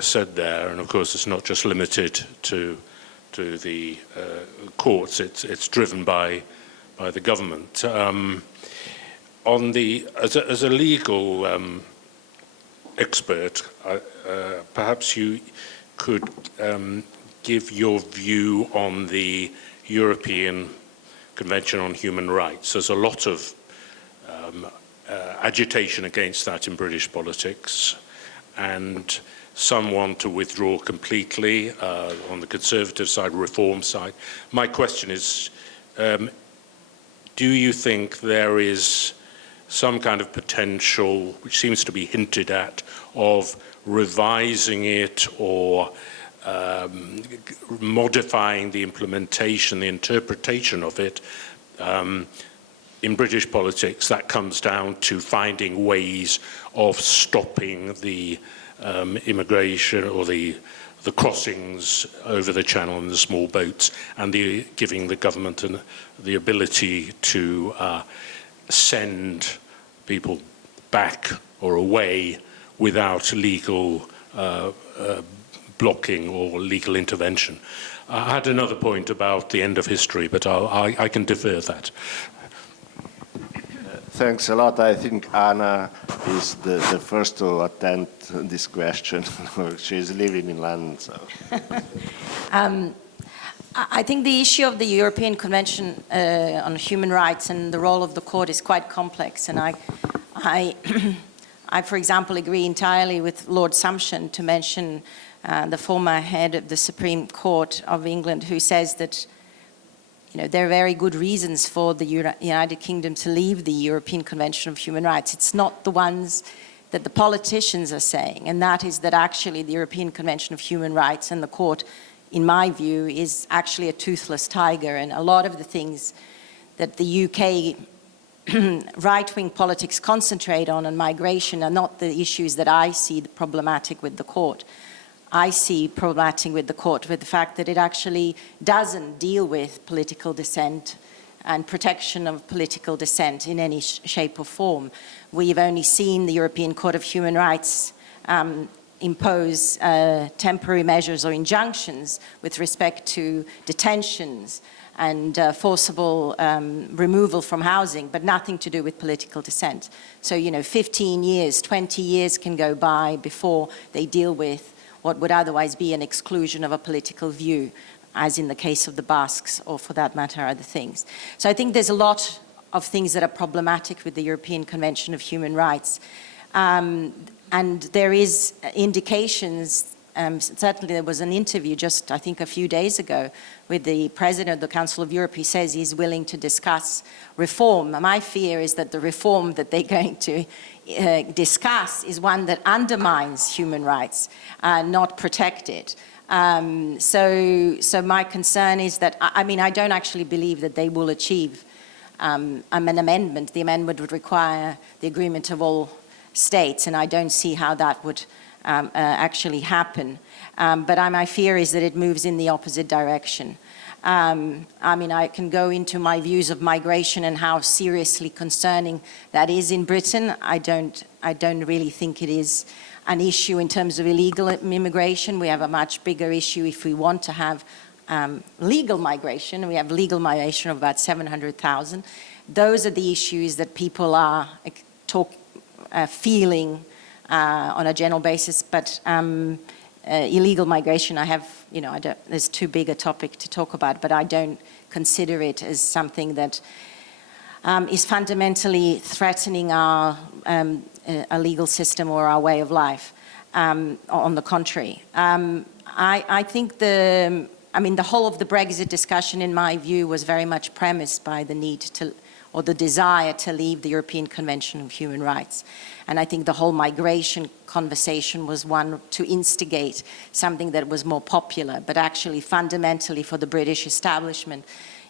said there, and of course it's not just limited to the courts, it's driven by the government. As a legal expert, perhaps you could give your view on the European Convention on Human Rights. There's a lot of agitation against that in British politics, and some want to withdraw completely on the Conservative side, reform side. My question is, do you think there is some kind of potential, which seems to be hinted at, of revising it or modifying the implementation, the interpretation of it? In British politics, that comes down to finding ways of stopping the immigration or the crossings over the channel in the small boats, and giving the government the ability to send people back or away without legal blocking or legal intervention. I had another point about the end of history, but I can defer that. Thanks a lot. I think Ana is the first to attend this question. She's living in London. So. I think the issue of the European Convention on Human Rights and the role of the court is quite complex, and I for example, agree entirely with Lord Sumption to mention the former head of the Supreme Court of England, who says that there are very good reasons for the United Kingdom to leave the European Convention of Human Rights. It's not the ones that the politicians are saying, and that is that actually the European Convention of Human Rights and the court, in my view, is actually a toothless tiger, and a lot of the things that the UK right-wing politics concentrate on migration are not the issues that I see problematic with the court. I see problematic with the court with the fact that it actually doesn't deal with political dissent and protection of political dissent in any shape or form. We've only seen the European Court of Human Rights impose temporary measures or injunctions with respect to detentions and forcible removal from housing, but nothing to do with political dissent. So, 15 years, 20 years can go by before they deal with what would otherwise be an exclusion of a political view, as in the case of the Basques, or for that matter, other things. So I think there's a lot of things that are problematic with the European Convention of Human Rights. And there is indications, certainly there was an interview just, I think, a few days ago with the President of the Council of Europe. He says he's willing to discuss reform. My fear is that the reform that they're going to discuss is one that undermines human rights, not protect it. So my concern is that, I don't actually believe that they will achieve an amendment. The amendment would require the agreement of all states, and I don't see how that would actually happen. But my fear is that it moves in the opposite direction. I can go into my views of migration and how seriously concerning that is in Britain. I don't really think it is an issue in terms of illegal immigration. We have a much bigger issue if we want to have legal migration. We have legal migration of about 700,000. Those are the issues that people are feeling on a general basis, but illegal migration, there's too big a topic to talk about, but I don't consider it as something that is fundamentally threatening our legal system or our way of life. On the contrary, I think the whole of the Brexit discussion, in my view, was very much premised by the need to, or the desire to leave the European Convention of Human Rights. And I think the whole migration conversation was one to instigate something that was more popular, but actually fundamentally for the British establishment,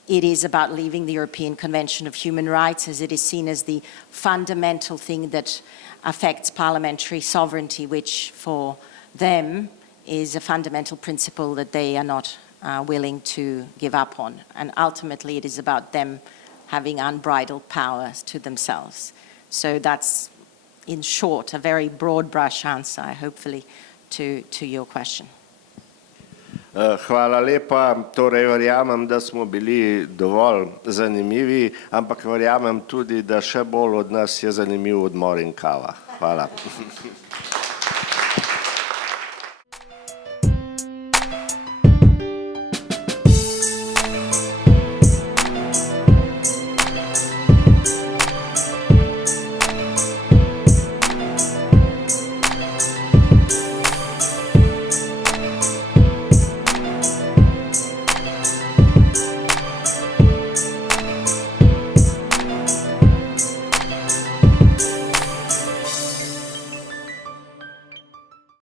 it is about leaving the European Convention of Human Rights, as it is seen as the fundamental thing that affects parliamentary sovereignty, which for them is a fundamental principle that they are not willing to give up on. And ultimately it is about them having unbridled power to themselves. So that's, in short, a very broad brush answer, hopefully, to your question. Hvala lepa. Torej, verjamem, da smo bili dovolj zanimivi, ampak verjamem tudi, da še bolj od nas je zanimiv odmor in kava. Hvala.